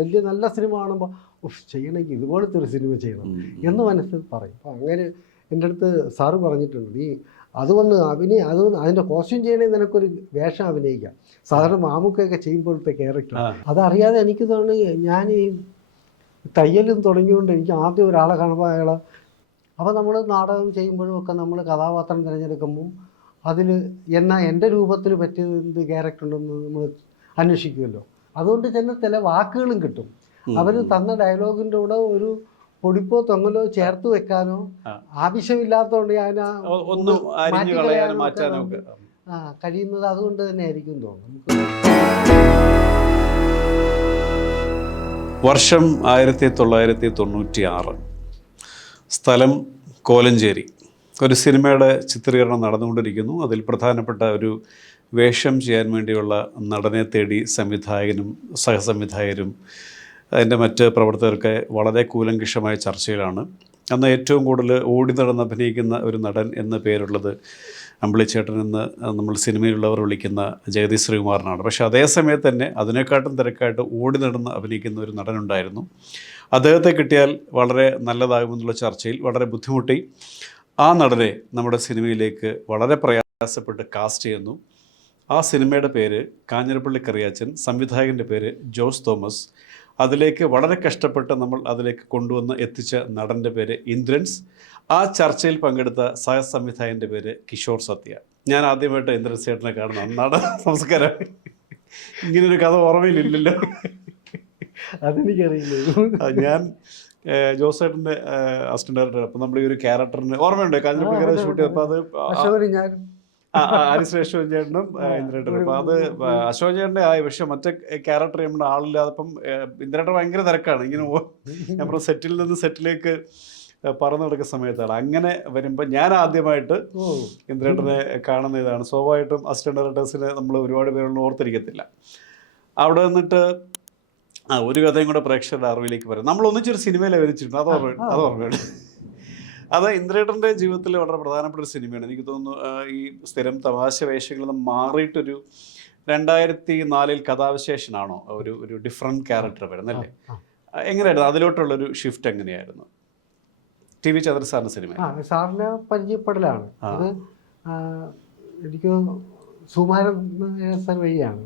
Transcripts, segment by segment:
വലിയ നല്ല സിനിമ കാണുമ്പോൾ ചെയ്യണമെങ്കിൽ ഇതുപോലത്തെ ഒരു സിനിമ ചെയ്യണം എന്ന് മനസ്സിൽ പറയും. അപ്പോൾ അങ്ങനെ എൻ്റെ അടുത്ത് സാറ് പറഞ്ഞിട്ടുണ്ട്, നീ അതൊന്ന് അതിൻ്റെ കോസ്റ്റ്യൂം ചെയ്യണമെങ്കിൽ നിനക്കൊരു വേഷം അഭിനയിക്കാം. സാധാരണ മാമുക്കൊക്കെ ചെയ്യുമ്പോഴത്തെ ക്യാരക്ടർ അതറിയാതെ എനിക്ക് തോന്നി ഞാൻ ഈ തയ്യലും തുടങ്ങിയുകൊണ്ട് എനിക്ക് ആദ്യം ഒരാളെ കാണുമ്പോൾ അയാളെ, അപ്പോൾ നമ്മൾ നാടകം ചെയ്യുമ്പോഴും ഒക്കെ നമ്മൾ കഥാപാത്രം തിരഞ്ഞെടുക്കുമ്പോൾ അതിൽ എൻ്റെ രൂപത്തിൽ പറ്റിയ എന്ത് ക്യാരക്ടർ ഉണ്ടെന്ന് നമ്മൾ അന്വേഷിക്കുമല്ലോ. അതുകൊണ്ട് തന്നെ ചില വാക്കുകളും കിട്ടും. അവർ തന്ന ഡയലോഗിൻ്റെ കൂടെ ഒരു പൊടിപ്പോ തൊങ്ങലോ ചേർത്ത് വെക്കാനോ ആവശ്യമില്ലാത്തതുകൊണ്ട് ഞാൻ കഴിയുന്നത് അതുകൊണ്ട് തന്നെ ആയിരിക്കും തോന്നുന്നു. വർഷം 1996, സ്ഥലം കോലഞ്ചേരി. ഒരു സിനിമയുടെ ചിത്രീകരണം നടന്നുകൊണ്ടിരിക്കുന്നു. അതിൽ പ്രധാനപ്പെട്ട ഒരു വേഷം ചെയ്യാൻ വേണ്ടിയുള്ള നടനെ തേടി സംവിധായകനും സഹസംവിധായകരും അതിൻ്റെ മറ്റ് പ്രവർത്തകർക്ക് വളരെ കൂലങ്കിഷമായ ചർച്ചയിലാണ്. അന്ന് ഏറ്റവും കൂടുതൽ ഓടി നടന്ന് അഭിനയിക്കുന്ന ഒരു നടൻ എന്ന പേരുള്ളത് അമ്പിളിച്ചേട്ടൻ എന്ന് നമ്മൾ സിനിമയിലുള്ളവർ വിളിക്കുന്ന ജഗദീഷ് ശ്രീകുമാറിനാണ്. പക്ഷേ അതേ സമയത്ത് തന്നെ അതിനെക്കാട്ടും തിരക്കായിട്ട് ഓടി നടന്ന് അഭിനയിക്കുന്ന ഒരു നടനുണ്ടായിരുന്നു. അദ്ദേഹത്തെ കിട്ടിയാൽ വളരെ നല്ലതാകുമെന്നുള്ള ചർച്ചയിൽ വളരെ ബുദ്ധിമുട്ടി ആ നടനെ നമ്മുടെ സിനിമയിലേക്ക് വളരെ പ്രയാസപ്പെട്ട് കാസ്റ്റ് ചെയ്യുന്നു. ആ സിനിമയുടെ പേര് കാഞ്ഞിരപ്പള്ളി കറിയാച്ചൻ, സംവിധായകൻ്റെ പേര് ജോസ് തോമസ്. അതിലേക്ക് വളരെ കഷ്ടപ്പെട്ട് നമ്മൾ അതിലേക്ക് കൊണ്ടുവന്ന് എത്തിച്ച നടൻ്റെ പേര് ഇന്ദ്രൻസ്. ആ ചർച്ചയിൽ പങ്കെടുത്ത സഹസംവിധായകൻ്റെ പേര് കിഷോർ സത്യ. ഞാൻ ആദ്യമായിട്ട് ഇന്ദ്രൻസ് ചേട്ടനെ കാണുന്ന അന്നാണ്. നമസ്കാരം. ഇങ്ങനൊരു കഥ ഓർമ്മയിലില്ലല്ലോ. അതെനിക്കറിയില്ല. ഞാൻ ജോസേട്ടൻ്റെ അസിസ്റ്റന്റ് ഡയറക്ടർ. അപ്പം നമ്മൾ ഈ ഒരു ക്യാരക്ടറിന് ഓർമ്മയുണ്ട്, കാഞ്ഞിരപ്പള്ളി കറിയാച്ചൻ ഷൂട്ട് ചെയ്തപ്പോൾ അത് ഹരിശ്രീ അശോകൻ ചേട്ടനും ഇന്ദ്രേട്ടനും. അപ്പം അത് അശോകൻ ചേട്ടൻ്റെ ആയി. പക്ഷെ മറ്റേ ക്യാരക്ടർ നമ്മുടെ ആളില്ലാതെ ഇപ്പം ഇന്ദ്രേട്ടൻ ഭയങ്കര തിരക്കാണ്. ഇങ്ങനെ നമ്മുടെ സെറ്റിൽ നിന്ന് സെറ്റിലേക്ക് പറന്നു നടക്കുന്ന സമയത്താണ്. അങ്ങനെ വരുമ്പോൾ ഞാൻ ആദ്യമായിട്ട് ഇന്ദ്രേട്ടനെ കാണുന്ന ഇതാണ്. സ്വാഭാവികമായിട്ടും അസിസ്റ്റന്റ് ഡയറക്ടേഴ്സിനെ നമ്മൾ ഒരുപാട് പേരൊന്നും ഓർത്തിരിക്കത്തില്ല. അവിടെ നിന്നിട്ട് ഒരു കഥയും കൂടെ പ്രേക്ഷകരുടെ അറിവിലേക്ക് വരും. നമ്മൾ ഒന്നിച്ചൊരു സിനിമയിൽ അഭിനയിച്ചിട്ടുണ്ട്. അത് ഓർമ്മയുണ്ട്. അത് ഇന്ദ്രേട്ടൻ്റെ ജീവിതത്തിൽ വളരെ പ്രധാനപ്പെട്ട ഒരു സിനിമയാണ്. എനിക്ക് തോന്നുന്നു ഈ സ്ഥിരം തമാശ വേഷങ്ങളിൽ നിന്ന് മാറിയിട്ടൊരു 2004 കഥാവിശേഷനാണോ ഒരു ഡിഫറെൻറ്റ് ക്യാരക്ടർ വരുന്നല്ലേ? എങ്ങനെയായിരുന്നു അതിലോട്ടുള്ളൊരു ഷിഫ്റ്റ്? എങ്ങനെയായിരുന്നു? TV ചന്ദ്രൻ സാറിൻ്റെ സിനിമ സാറിനെ പരിചയപ്പെടലാണ്. അത് എനിക്ക് സുകുമാരൻ നായർ സാർ വഴിയാണ്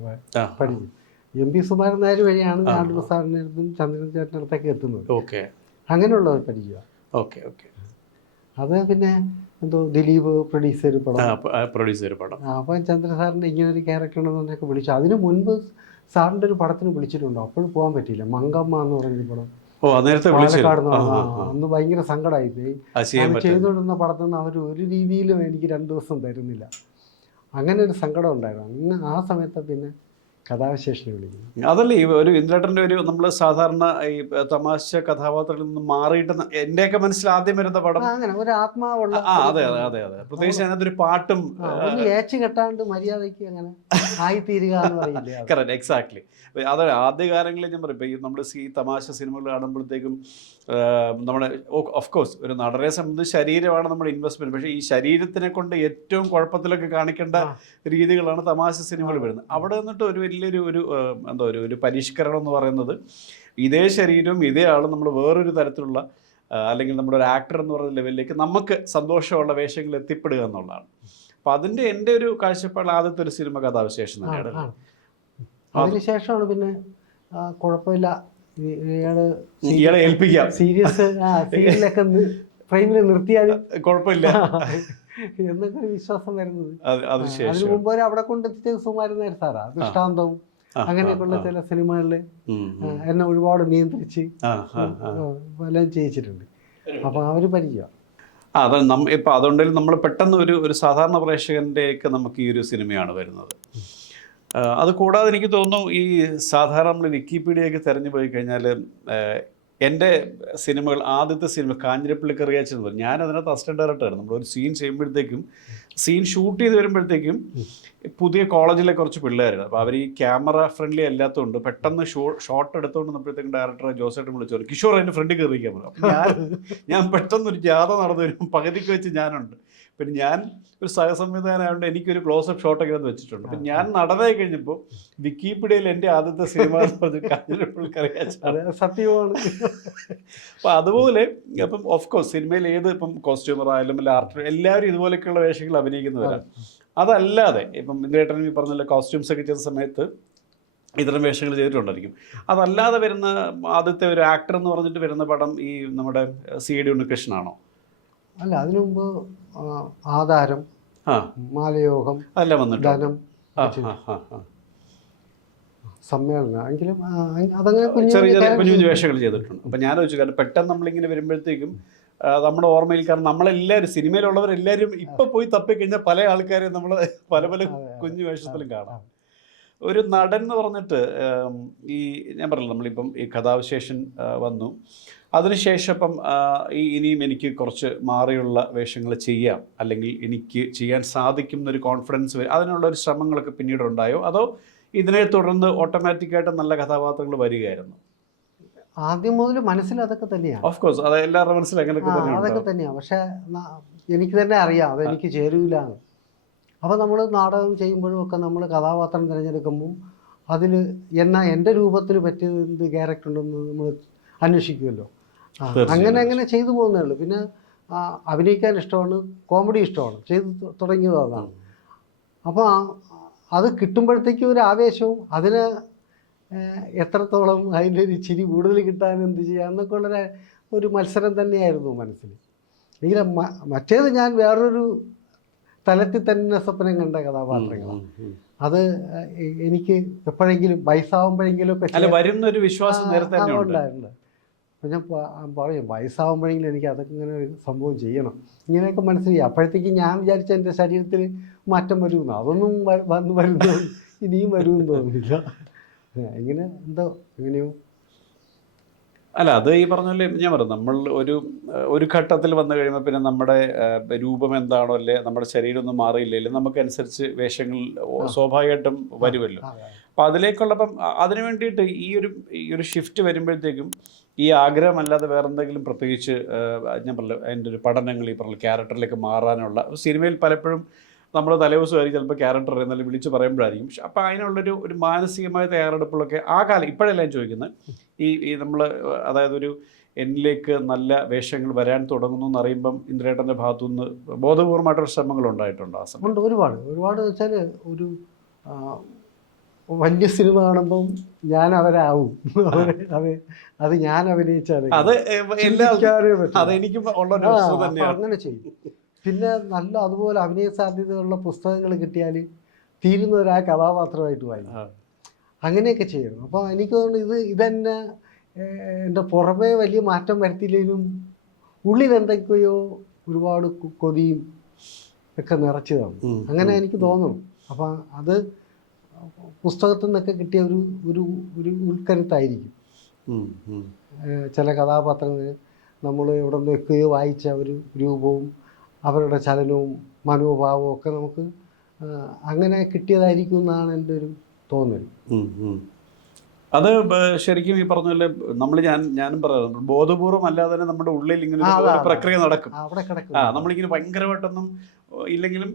പരിചയം. MP സുകുമാരൻ നായർ വഴിയാണ് ഞാനൊരു സാറിൻ്റെ അടുത്തും ചന്ദ്രൻ ചേട്ടൻ്റെ അടുത്തേക്ക് എത്തുന്നത്. ഓക്കെ, അങ്ങനെയുള്ള ഒരു പരിചയമാണ്. Okay okay. അത് പിന്നെ എന്തോ ദിലീപ് പ്രൊഡ്യൂസർ പടം. അപ്പോൾ ചന്ദ്ര സാറിൻ്റെ ഇങ്ങനൊരു ക്യാരക്ടർ ഉണ്ടെന്നൊക്കെ വിളിച്ചു. അതിന് മുൻപ് സാറിൻ്റെ ഒരു പടത്തിന് വിളിച്ചിട്ടുണ്ടോ? അപ്പോഴും പോകാൻ പറ്റിയില്ല. മങ്കമ്മ എന്ന് പറയുന്ന പടം പാലക്കാട്. അന്ന് ഭയങ്കര സങ്കടമായിപ്പോയി. ചെയ്തുകൊണ്ടിരുന്ന പടത്തിൽ നിന്ന് അവർ ഒരു രീതിയിലും എനിക്ക് 2 ദിവസം തരുന്നില്ല. അങ്ങനെ ഒരു സങ്കടം ഉണ്ടായിരുന്നു. അന്ന് ആ സമയത്ത് പിന്നെ കഥാവിശേഷനെ വിളിക്കുന്നു. അതല്ലേ ഈ ഒരു ഇന്ദ്രേട്ടൻ്റെ ഒരു നമ്മൾ സാധാരണ ഈ തമാശ കഥാപാത്രത്തിൽ നിന്ന് മാറിയിട്ട് എൻ്റെയൊക്കെ മനസ്സിൽ ആദ്യം വരുന്ന പടം അങ്ങനെ ഒരു ആത്മാവുള്ള. അതെ അതെ അതെ അതെ. പ്രത്യേകിച്ച് അതിനകത്തൊരു പാട്ടും ഏച്ച് കെട്ടാണ്ട് മര്യാദയ്ക്ക് അങ്ങനെ ആയിത്തീരുക എന്ന് പറയില്ലേ? Correct, exactly. അത് ആദ്യകാലങ്ങളിൽ ഞാൻ പറയും, ഇപ്പം നമ്മൾ ഈ തമാശ സിനിമകൾ കാണുമ്പോഴത്തേക്കും നമ്മുടെ ഓഫ് കോഴ്സ് ഒരു നടനെ സംബന്ധിച്ച് ശരീരമാണ് നമ്മുടെ ഇൻവെസ്റ്റ്മെൻറ്റ്. പക്ഷേ ഈ ശരീരത്തിനെ കൊണ്ട് ഏറ്റവും കുഴപ്പത്തിലൊക്കെ കാണിക്കേണ്ട രീതികളാണ് തമാശ സിനിമകൾ വരുന്നത്. അവിടെ നിന്നിട്ട് ഒരു വലിയൊരു ഒരു പരിഷ്കരണം എന്ന് പറയുന്നത് ഇതേ ശരീരവും ഇതേ ആളും നമ്മൾ വേറൊരു തരത്തിലുള്ള അല്ലെങ്കിൽ നമ്മുടെ ഒരു ആക്ടർ എന്ന് പറയുന്ന ലെവലിലേക്ക് നമുക്ക് സന്തോഷമുള്ള വേഷങ്ങളിൽ എത്തിപ്പെടുക എന്നുള്ളതാണ്. അപ്പം അതിൻ്റെ എൻ്റെ ഒരു കാഴ്ചപ്പാട് ആദ്യത്തെ ഒരു സിനിമ കഥാവിശേഷം തന്നെയാണ്. അതിനുശേഷമാണ് പിന്നെ കുഴപ്പമില്ല ഇയാളെ ഏൽപ്പിക്കാം, സീരിയസ് സീരിയലൊക്കെ ഫ്രെയിമിൽ നിർത്തിയാൽ കുഴപ്പമില്ല എന്നൊക്കെ വിശ്വാസം വരുന്നത്. അതിനു മുമ്പ് അവിടെ കൊണ്ടെത്തിച്ചത് സുകുമാരൻ നായർ സാറാ. ദൃഷ്ടാന്തവും അങ്ങനെയൊക്കെയുള്ള ചില സിനിമകളിൽ എന്നെ ഒരുപാട് നിയന്ത്രിച്ച് എല്ലാം ചെയ്യിച്ചിട്ടുണ്ട്. അപ്പം അവർ പരിചയം. അത് ഇപ്പം അതുകൊണ്ടെങ്കിലും നമ്മൾ പെട്ടെന്ന് ഒരു സാധാരണ പ്രേക്ഷകൻ്റെയൊക്കെ നമുക്ക് ഈ ഒരു സിനിമയാണ് വരുന്നത്. അത് കൂടാതെ എനിക്ക് തോന്നുന്നു ഈ സാധാരണ നമ്മൾ വിക്കിപീഡിയയൊക്കെ തിരഞ്ഞു പോയി കഴിഞ്ഞാൽ എൻ്റെ സിനിമകൾ, ആദ്യത്തെ സിനിമ കാഞ്ഞിരപ്പള്ളി കറിയാച്ചൻ എന്ന് പറയും. ഞാൻ അതിനകത്ത് അസിസ്റ്റന്റ് ഡയറക്ടറായിരുന്നു. നമ്മളൊരു സീൻ ചെയ്യുമ്പോഴത്തേക്കും, സീൻ ഷൂട്ട് ചെയ്ത് വരുമ്പോഴത്തേക്കും പുതിയ കോളേജിലെ കുറച്ച് പിള്ളേരാണ്. അപ്പോൾ അവർ ഈ ക്യാമറ ഫ്രണ്ട്ലി അല്ലാത്തതുകൊണ്ട് പെട്ടെന്ന് ഷോട്ട് എടുത്തുകൊണ്ട് വന്നപ്പോഴത്തേക്കും ഡയറക്ടറെ ജോസേട്ടൻ വിളിച്ചു പറഞ്ഞു, കിഷോർ അതിൻ്റെ ഫ്രണ്ടിൽ കയറിയിരിക്കാൻ പറഞ്ഞു. അപ്പോൾ ഞാൻ പെട്ടെന്നൊരു ജാഥ നടന്നു വരും, പകുതിക്ക് വെച്ച് ഞാനുണ്ട്. പിന്നെ ഞാൻ ഒരു സഹസംവിധാനമായതുകൊണ്ട് എനിക്കൊരു ക്ലോസപ്പ് ഷോട്ടൊക്കെ അത് വെച്ചിട്ടുണ്ട്. അപ്പം ഞാൻ നടനായി കഴിഞ്ഞപ്പോൾ വിക്കിപീഡിയയിൽ എൻ്റെ ആദ്യത്തെ സിനിമ എന്ന് പറഞ്ഞ് അതെ, സത്യമാണ്. അപ്പം അതുപോലെ അപ്പം ഓഫ് കോഴ്സ് സിനിമയിൽ ഏത് ഇപ്പം കോസ്റ്റ്യൂമർ ആയാലും അല്ല ആർട്ട് എല്ലാവരും ഇതുപോലെയൊക്കെയുള്ള വേഷങ്ങൾ അഭിനയിക്കുന്നവരാണ്. അതല്ലാതെ ഇപ്പം ഇന്ദ്രേട്ടൻ ഈ പറഞ്ഞ കോസ്റ്റ്യൂംസ് ഒക്കെ ചെയ്ത സമയത്ത് ഇത്തരം വേഷങ്ങൾ ചെയ്തിട്ടുണ്ടായിരിക്കും. അതല്ലാതെ വരുന്ന ആദ്യത്തെ ഒരു ആക്ടർ എന്ന് പറഞ്ഞിട്ട് വരുന്ന പടം ഈ നമ്മുടെ CID ഉണ്ണികൃഷ്ണനാണോ? അല്ല, അതിനു മുമ്പ് ആധാരം, മാലയോഗം, അല്ല വന്നിട്ട് ധനം, സമ്മേളനം, എങ്കിലും അതങ്ങനെ ചെറിയ ചെറിയ കുഞ്ഞു കുഞ്ഞു വേഷങ്ങൾ ചെയ്തിട്ടുണ്ട്. അപ്പം ഞാൻ വെച്ചു, കാരണം പെട്ടെന്ന് നമ്മളിങ്ങനെ വരുമ്പോഴത്തേക്കും നമ്മുടെ ഓർമ്മയിൽ, കാരണം നമ്മളെല്ലാവരും സിനിമയിലുള്ളവരെല്ലാവരും ഇപ്പം പോയി തപ്പിക്കഴിഞ്ഞാൽ പല ആൾക്കാരെയും നമ്മൾ പല പല കുഞ്ഞു വേഷത്തിലും കാണാം. ഒരു നടൻ എന്ന് പറഞ്ഞിട്ട് ഈ ഞാൻ പറഞ്ഞില്ല, നമ്മളിപ്പം ഈ കഥാവിശേഷൻ വന്നു, അതിനുശേഷം ഇപ്പം ഇനിയും എനിക്ക് കുറച്ച് മാറിയുള്ള വേഷങ്ങൾ ചെയ്യാം, അല്ലെങ്കിൽ എനിക്ക് ചെയ്യാൻ സാധിക്കും എന്നൊരു കോൺഫിഡൻസ് വരും, അതിനുള്ളൊരു ശ്രമങ്ങളൊക്കെ പിന്നീട് ഉണ്ടായോ, അതോ ഇതിനെ തുടർന്ന് ഓട്ടോമാറ്റിക്കായിട്ട് നല്ല കഥാപാത്രങ്ങൾ വരികയായിരുന്നു? ആദ്യം മുതൽ മനസ്സിൽ അതൊക്കെ തന്നെയാണ്. ഓഫ് കോഴ്സ് അത് എല്ലാവരുടെ മനസ്സിൽ അങ്ങനെയൊക്കെ അതൊക്കെ തന്നെയാണ്. പക്ഷെ എനിക്ക് തന്നെ അറിയാം അതെനിക്ക് ചേരൂല. അപ്പോൾ നമ്മൾ നാടകം ചെയ്യുമ്പോഴും ഒക്കെ നമ്മൾ കഥാപാത്രം തിരഞ്ഞെടുക്കുമ്പോൾ അതിൽ എൻ്റെ രൂപത്തിൽ പറ്റിയ എന്ത് ക്യാരക്ടർ ഉണ്ടെന്ന് നമ്മൾ അന്വേഷിക്കുമല്ലോ. അങ്ങനെ ചെയ്തു പോകുന്നേ ഉള്ളൂ. പിന്നെ അഭിനയിക്കാൻ ഇഷ്ടമാണ്, കോമഡി ഇഷ്ടമാണ്, ചെയ്ത് തുടങ്ങിയത് അതാണ്. അപ്പോൾ അത് കിട്ടുമ്പോഴത്തേക്കും ഒരു ആവേശവും അതിന് എത്രത്തോളം അതിൻ്റെ ഒരു ചിരി കൂടുതൽ കിട്ടാൻ എന്ത് ചെയ്യുക എന്നൊക്കെ ഉള്ളൊരു ഒരു മത്സരം തന്നെയായിരുന്നു മനസ്സിൽ. എങ്കിലും മറ്റേത് ഞാൻ വേറൊരു തലത്തിൽ തന്നെ സ്വപ്നം കണ്ട കഥാപാത്രങ്ങളാണ്. അത് എനിക്ക് എപ്പോഴെങ്കിലും വയസ്സാവുമ്പോഴെങ്കിലും ഒക്കെ വരുന്നൊരു വിശ്വാസം ഉണ്ടായിട്ടുണ്ട്. അപ്പം ഞാൻ പറയും വയസ്സാവുമ്പോഴെങ്കിലും എനിക്ക് അതൊക്കെ ഇങ്ങനെ ഒരു സംഭവം ചെയ്യണം, ഇങ്ങനെയൊക്കെ മനസ്സിലായി. അപ്പോഴത്തേക്ക് ഞാൻ വിചാരിച്ച എൻ്റെ ശരീരത്തിൽ മാറ്റം വരുമെന്ന്, അതൊന്നും വരുന്നു ഇനിയും വരുമെന്ന് തോന്നുന്നില്ല. ഇങ്ങനെ എങ്ങനെയോ അല്ല, അത് ഈ പറഞ്ഞ പോലെ ഞാൻ പറഞ്ഞു, നമ്മൾ ഒരു ഘട്ടത്തിൽ വന്നു കഴിയുമ്പോൾ പിന്നെ നമ്മുടെ രൂപം എന്താണോ, അല്ലെ നമ്മുടെ ശരീരം ഒന്നും മാറിയില്ലെങ്കിൽ നമുക്കനുസരിച്ച് വേഷങ്ങൾ സ്വാഭാവികമായിട്ടും വരുമല്ലോ. അപ്പം അതിലേക്കുള്ളപ്പം അതിനു വേണ്ടിയിട്ട് ഈ ഒരു ഷിഫ്റ്റ് വരുമ്പോഴത്തേക്കും ഈ ആഗ്രഹമല്ലാതെ വേറെ എന്തെങ്കിലും പ്രത്യേകിച്ച് ഞാൻ പറഞ്ഞു അതിൻ്റെ ഒരു പഠനങ്ങൾ ഈ പറഞ്ഞ ക്യാരക്ടറിലേക്ക് മാറാനുള്ള സിനിമയിൽ പലപ്പോഴും നമ്മൾ തലേദിവസമായിരിക്കും ചിലപ്പോൾ ക്യാരക്ടർ എന്നാലും വിളിച്ച് പറയുമ്പോഴായിരിക്കും. പക്ഷെ അപ്പോൾ അതിനുള്ളൊരു മാനസികമായ തയ്യാറെടുപ്പുകളൊക്കെ ആ കാലം ഇപ്പോഴല്ല ഞാൻ ചോദിക്കുന്നത്, ഈ നമ്മൾ അതായത് എന്നിലേക്ക് നല്ല വേഷങ്ങൾ വരാൻ തുടങ്ങുന്നു എന്നറിയുമ്പം ഇന്ദ്രേട്ടൻ്റെ ഭാഗത്തുനിന്ന് ബോധപൂർവമായിട്ടൊരു ശ്രമങ്ങൾ ഉണ്ടായിട്ടുണ്ടോ? ആ സമയം ഒരുപാട് വെച്ചാൽ ഒരു വലിയ സിനിമ കാണുമ്പം ഞാൻ അവരാവും, അത് ഞാൻ അഭിനയിച്ചാൽ അങ്ങനെ ചെയ്യും. പിന്നെ നല്ല അതുപോലെ അഭിനയ സാധ്യതയുള്ള പുസ്തകങ്ങൾ കിട്ടിയാൽ തീരുന്നവരാ കഥാപാത്രമായിട്ട് വായിക്കും, അങ്ങനെയൊക്കെ ചെയ്യണം. അപ്പോൾ എനിക്ക് തോന്നുന്നു ഇതെന്നെ എൻ്റെ പുറമേ വലിയ മാറ്റം വരുത്തിയില്ലെങ്കിലും ഉള്ളിൽ എന്തൊക്കെയോ ഒരുപാട് കൊതിയും ഒക്കെ നിറച്ചതാണ്, അങ്ങനെ എനിക്ക് തോന്നുന്നു. അപ്പം അത് പുസ്തകത്തിൽ നിന്നൊക്കെ കിട്ടിയ ഒരു ഉൾക്കരുത്തായിരിക്കും. ചില കഥാപാത്രങ്ങൾ നമ്മൾ എവിടെ നിന്നൊക്കെയോ വായിച്ച ഒരു രൂപവും അവരുടെ ചലനവും മനോഭാവവും ഒക്കെ നമുക്ക് അങ്ങനെ കിട്ടിയതായിരിക്കും എന്നാണ് എൻ്റെ ഒരു തോന്നൽ. അത് ശരിക്കും ഈ പറഞ്ഞ പോലെ ഞാനും പറയാറുണ്ട്, ബോധപൂർവം അല്ലാതെ തന്നെ നമ്മുടെ ഉള്ളിൽ ഇങ്ങനെ ഒരു പ്രക്രിയ നടക്കും. നമ്മളിങ്ങനെ ഭയങ്കരമായിട്ടൊന്നും ഇല്ലെങ്കിലും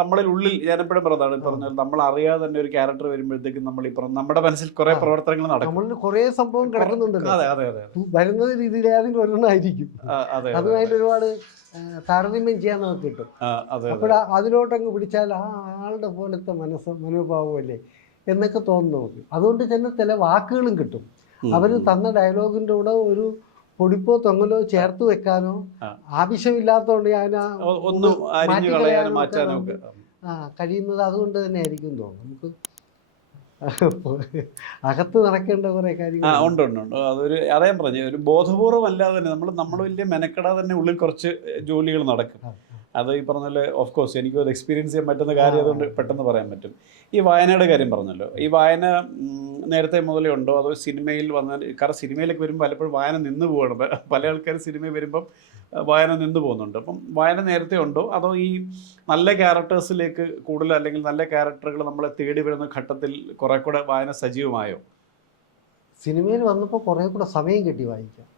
നമ്മളിൽ ഉള്ളിൽ ഞാനെപ്പോഴും പറഞ്ഞാൽ നമ്മൾ അറിയാതെ തന്നെ ഒരു ക്യാരക്ടർ വരുമ്പോഴത്തേക്കും നമ്മൾ ഈ പറഞ്ഞ നമ്മുടെ മനസ്സിൽ കുറെ പ്രവർത്തനങ്ങൾ നടക്കും, കുറെ സംഭവം കിടക്കുന്നുണ്ട്. വരുന്ന രീതിയിൽ ഏതെങ്കിലും ഒരെണ്ണമായിരിക്കും, അതുമായിട്ട് ഒരുപാട് താരതമ്യം ചെയ്യാൻ നമുക്ക് കിട്ടും. അപ്പോൾ അതിലോട്ടങ്ങ് പിടിച്ചാൽ ആ ആളുടെ പോലത്തെ മനോഭാവമല്ലേ എന്നൊക്കെ തോന്നും നമുക്ക്. അതുകൊണ്ട് തന്നെ ചില വാക്കുകളും കിട്ടും. അവർ തന്ന ഡയലോഗിൻ്റെ കൂടെ ഒരു പൊടിപ്പോ തൊങ്ങലോ ചേർത്ത് വെക്കാനോ ആവശ്യമില്ലാത്തതുകൊണ്ട് ഞാൻ കഴിയുന്നത് അതുകൊണ്ട് തന്നെ ആയിരിക്കും തോന്നുന്നു. നമുക്ക് അകത്ത് നടക്കേണ്ട കുറെ കാര്യങ്ങൾ ഉണ്ട്. അതേ പറഞ്ഞു, ഒരു ബോധപൂർവം അല്ലാതെ തന്നെ നമ്മൾ വലിയ മെനക്കെടാതെ തന്നെ ഉള്ളിൽ കുറച്ച് ജോലികൾ നടക്കും. അത് ഈ പറഞ്ഞ പോലെ ഓഫ് കോഴ്സ് എനിക്കും അത് എക്സ്പീരിയൻസ് ചെയ്യാൻ പറ്റുന്ന കാര്യം, അതുകൊണ്ട് പെട്ടെന്ന് പറയാൻ പറ്റും. ഈ വായനയുടെ കാര്യം പറഞ്ഞല്ലോ, ഈ വായന നേരത്തെ മുതലേ ഉണ്ടോ, അതോ സിനിമയിൽ വന്നാൽ, കാരണം സിനിമയിലേക്ക് വരുമ്പോൾ പലപ്പോഴും വായന നിന്ന് പോവാണ്, പല ആൾക്കാർ സിനിമയിൽ വരുമ്പം വായന നിന്ന് പോകുന്നുണ്ട്. അപ്പം വായന നേരത്തെ ഉണ്ടോ, അതോ ഈ നല്ല ക്യാരക്ടേഴ്സിലേക്ക് കൂടുതൽ, അല്ലെങ്കിൽ നല്ല ക്യാരക്ടറുകൾ നമ്മളെ തേടി വരുന്ന ഘട്ടത്തിൽ കുറെ കൂടെ വായന സജീവമായോ? സിനിമയിൽ വന്നപ്പോൾ കുറേ കൂടെ സമയം കിട്ടി വായിക്കാം.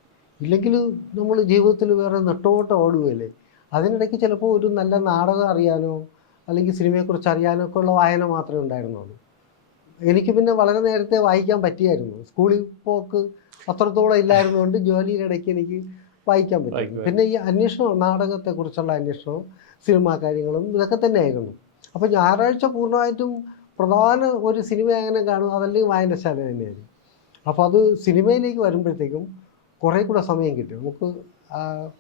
ഇല്ലെങ്കിൽ നമ്മൾ ജീവിതത്തിൽ വേറെ നെട്ടോട്ടം ഓടുകയല്ലേ. അതിനിടയ്ക്ക് ചിലപ്പോൾ ഒരു നല്ല നാടകം അറിയാനോ അല്ലെങ്കിൽ സിനിമയെക്കുറിച്ച് അറിയാനോ ഒക്കെ ഉള്ള വായന മാത്രമേ ഉണ്ടായിരുന്നുള്ളൂ. എനിക്ക് പിന്നെ വളരെ നേരത്തെ വായിക്കാൻ പറ്റിയായിരുന്നു. സ്കൂളിൽ പോക്ക് അത്രത്തോളം ഇല്ലായിരുന്നുകൊണ്ട് ജോലിയുടെ ഇടയ്ക്ക് എനിക്ക് വായിക്കാൻ പറ്റും. പിന്നെ ഈ അന്വേഷണവും നാടകത്തെക്കുറിച്ചുള്ള അന്വേഷണവും സിനിമാ കാര്യങ്ങളും ഇതൊക്കെ തന്നെയായിരുന്നു. അപ്പോൾ ഞായറാഴ്ച പൂർണ്ണമായിട്ടും പ്രധാന ഒരു സിനിമ അങ്ങനെ കാണും, അതല്ലെങ്കിൽ വായനശാല തന്നെയായിരുന്നു. അപ്പോൾ അത് സിനിമയിലേക്ക് വരുമ്പോഴത്തേക്കും കുറേ കൂടെ സമയം കിട്ടും. നമുക്ക്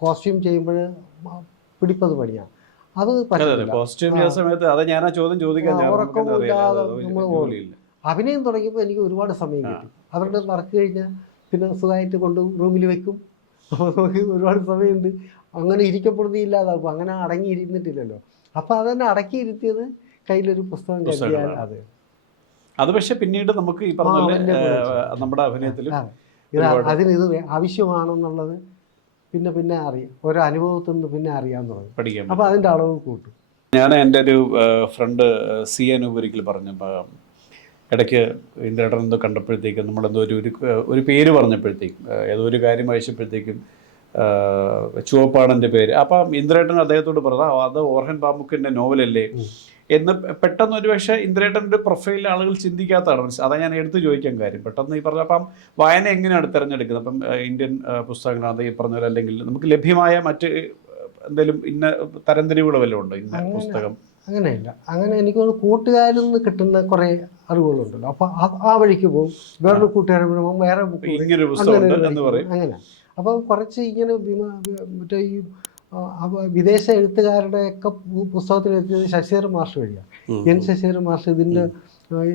കോസ്റ്റ്യൂം ചെയ്യുമ്പോൾ പിടിപ്പത് പണിയാണ്. അത് ഉറക്കമില്ലാതെ നമ്മൾ പോകും. അഭിനയം തുടങ്ങിയപ്പോൾ എനിക്ക് ഒരുപാട് സമയം കിട്ടി. അവരുടെ വർക്ക് കഴിഞ്ഞാൽ പിന്നെ സുഖമായിട്ട് കൊണ്ട് റൂമിൽ വെക്കും. അപ്പോൾ നമുക്ക് ഒരുപാട് സമയമുണ്ട്. അങ്ങനെ ഇരിക്കപ്പെടുന്നില്ലാതാകും. അങ്ങനെ അടങ്ങിയിരുന്നിട്ടില്ലല്ലോ. അപ്പോൾ അതന്നെ അടക്കിയിരുത്തിയത് കയ്യിലൊരു പുസ്തകം കരുതിയാൽ അത് പക്ഷെ പിന്നീട് നമുക്ക് ഈ പറഞ്ഞ നമ്മുടെ അഭിനയത്തിലും അതിനിത് ആവശ്യമാണെന്നുള്ളത് പിന്നെ പിന്നെ അറിയാം. ഓരോ അനുഭവത്തിൽ നിന്ന് പിന്നെ അറിയാൻ തുടങ്ങി, പഠിക്കാം. അപ്പോൾ അതിൻ്റെ അളവ് കൂട്ടും. ഞാൻ എൻ്റെ ഒരു ഫ്രണ്ട് സി അനൂപ് ഒരിക്കൽ പറഞ്ഞു, ഇടയ്ക്ക് ഇന്ദ്രേട്ടൻ എന്തോ കണ്ടപ്പോഴത്തേക്കും നമ്മളെന്തോ ഒരു പേര് പറഞ്ഞപ്പോഴത്തേക്കും ഏതോ ഒരു കാര്യം വായിച്ചപ്പോഴത്തേക്കും ചുവപ്പാടൻ്റെ പേര്. അപ്പം ഇന്ദ്രേട്ടൻ അദ്ദേഹത്തോട് പറഞ്ഞു, അത് ഓർഹൻ പാമുക്കിൻ്റെ നോവലല്ലേ എന്ന്. പെട്ടെന്ന് ഒരു പക്ഷേ ഇന്ദ്രേട്ടൻ്റെ പ്രൊഫൈലിൽ ആളുകൾ ചിന്തിക്കാത്തതാണ്. അതാ ഞാൻ എടുത്ത് ചോദിക്കാൻ കാര്യം. പെട്ടെന്ന് ഈ പറഞ്ഞ അപ്പം വായന എങ്ങനെയാണ് തിരഞ്ഞെടുക്കുന്നത്? അപ്പം ഇന്ത്യൻ പുസ്തകങ്ങളാണ് ഈ പറഞ്ഞ പോലെ, അല്ലെങ്കിൽ നമുക്ക് ലഭ്യമായ മറ്റ് എന്തെങ്കിലും ഇന്ന തരംതിരിവുകൾ വല്ലതും ഉണ്ടോ ഇന്ന പുസ്തകം? അങ്ങനെയില്ല. അങ്ങനെ എനിക്ക് കൂട്ടുകാരിൽ നിന്ന് കിട്ടുന്ന കുറേ അറിവുകളുണ്ടല്ലോ. അപ്പോൾ ആ വഴിക്ക് പോകും. വേറൊരു കൂട്ടുകാരൻ വരുമ്പോൾ വേറെ ഇങ്ങനെ പുസ്തകം എന്ന് പറയും. അങ്ങനെ അപ്പോൾ കുറച്ച് ഇങ്ങനെ മറ്റേ ഈ വിദേശ എഴുത്തുകാരുടെയൊക്കെ പുസ്തകത്തിലെത്തിയത് ശശിധരൻ മാഷ് വഴിയാണ്. എൻ ശശിധരൻ മാഷ് ഇതിൻ്റെ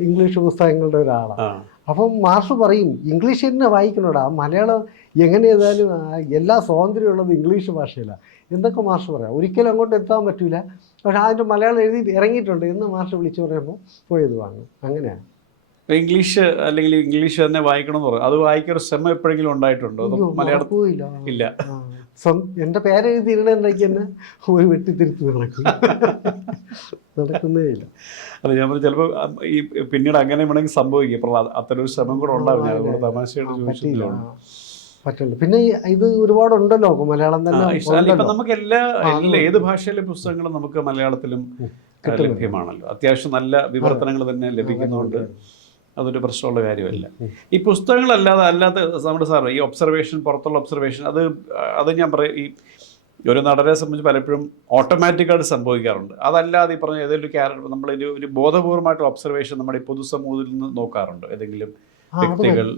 ഇംഗ്ലീഷ് പുസ്തകങ്ങളുടെ ഒരാളാണ്. അപ്പം മാഷ് പറയും, ഇംഗ്ലീഷ് തന്നെ വായിക്കണോടാ, മലയാളം എങ്ങനെ ചെയ്താലും എല്ലാ സ്വാതന്ത്ര്യമുള്ളത് ഇംഗ്ലീഷ് ഭാഷയിലാണ് എന്തൊക്കെ മാഷ് പറയാം. ഒരിക്കലും അങ്ങോട്ട് എത്താൻ പറ്റില്ല, പക്ഷെ അതിൻ്റെ മലയാളം എഴുതി ഇറങ്ങിയിട്ടുണ്ട് എന്ന് മാഷ് വിളിച്ചു പറയുമ്പോൾ പോയത് വാങ്ങും. അങ്ങനെയാണ്. ഇംഗ്ലീഷ് അല്ലെങ്കിൽ ഇംഗ്ലീഷ് തന്നെ വായിക്കണം എന്ന് പറയും. അത് വായിക്കൊരു ശ്രമം എപ്പോഴെങ്കിലും ഉണ്ടായിട്ടുണ്ടോ? മലയാളം ഇല്ല. എൻ്റെ പേരെഴുതി ഇരുന്നെങ്കിൽ തന്നെ ഒരു വെട്ടിത്തിരുത്ത് നടക്കുന്നേ ഇല്ല. അല്ല, ഞാൻ ചിലപ്പോൾ ഈ പിന്നീട് അങ്ങനെ വേണമെങ്കിൽ സംഭവിക്കും. അപ്പോൾ അത്തരം ഒരു ശ്രമം കൂടെ ഉണ്ടാവും. ഞാൻ തമാശയായിട്ട് ചോദിച്ചില്ല. പറ്റില്ല. പിന്നെ ഇത് ഒരുപാടുണ്ടല്ലോ മലയാളം തന്നെ. ഇപ്പം നമുക്ക് ഏത് ഭാഷയിലെ പുസ്തകങ്ങളും നമുക്ക് മലയാളത്തിലും ലഭ്യമാണല്ലോ. അത്യാവശ്യം നല്ല വിവർത്തനങ്ങൾ തന്നെ ലഭിക്കുന്നതുകൊണ്ട് അതൊരു പ്രശ്നമുള്ള കാര്യമല്ല. ഈ പുസ്തകങ്ങളല്ലാതെ നമ്മുടെ സാറ് ഈ ഒബ്സർവേഷൻ, പുറത്തുള്ള ഒബ്സർവേഷൻ, അത് ഞാൻ പറയും, ഈ ഒരു നടനെ സംബന്ധിച്ച് പലപ്പോഴും ഓട്ടോമാറ്റിക്കായിട്ട് സംഭവിക്കാറുണ്ട്. അതല്ലാതെ ഈ പറഞ്ഞ ഏതെങ്കിലും ക്യാരക്ടർ നമ്മളൊരു ബോധപൂർവമായിട്ടുള്ള ഒബ്സർവേഷൻ നമ്മുടെ ഈ പൊതുസമൂഹത്തിൽ നിന്ന് നോക്കാറുണ്ട് ഏതെങ്കിലും വ്യക്തികൾ?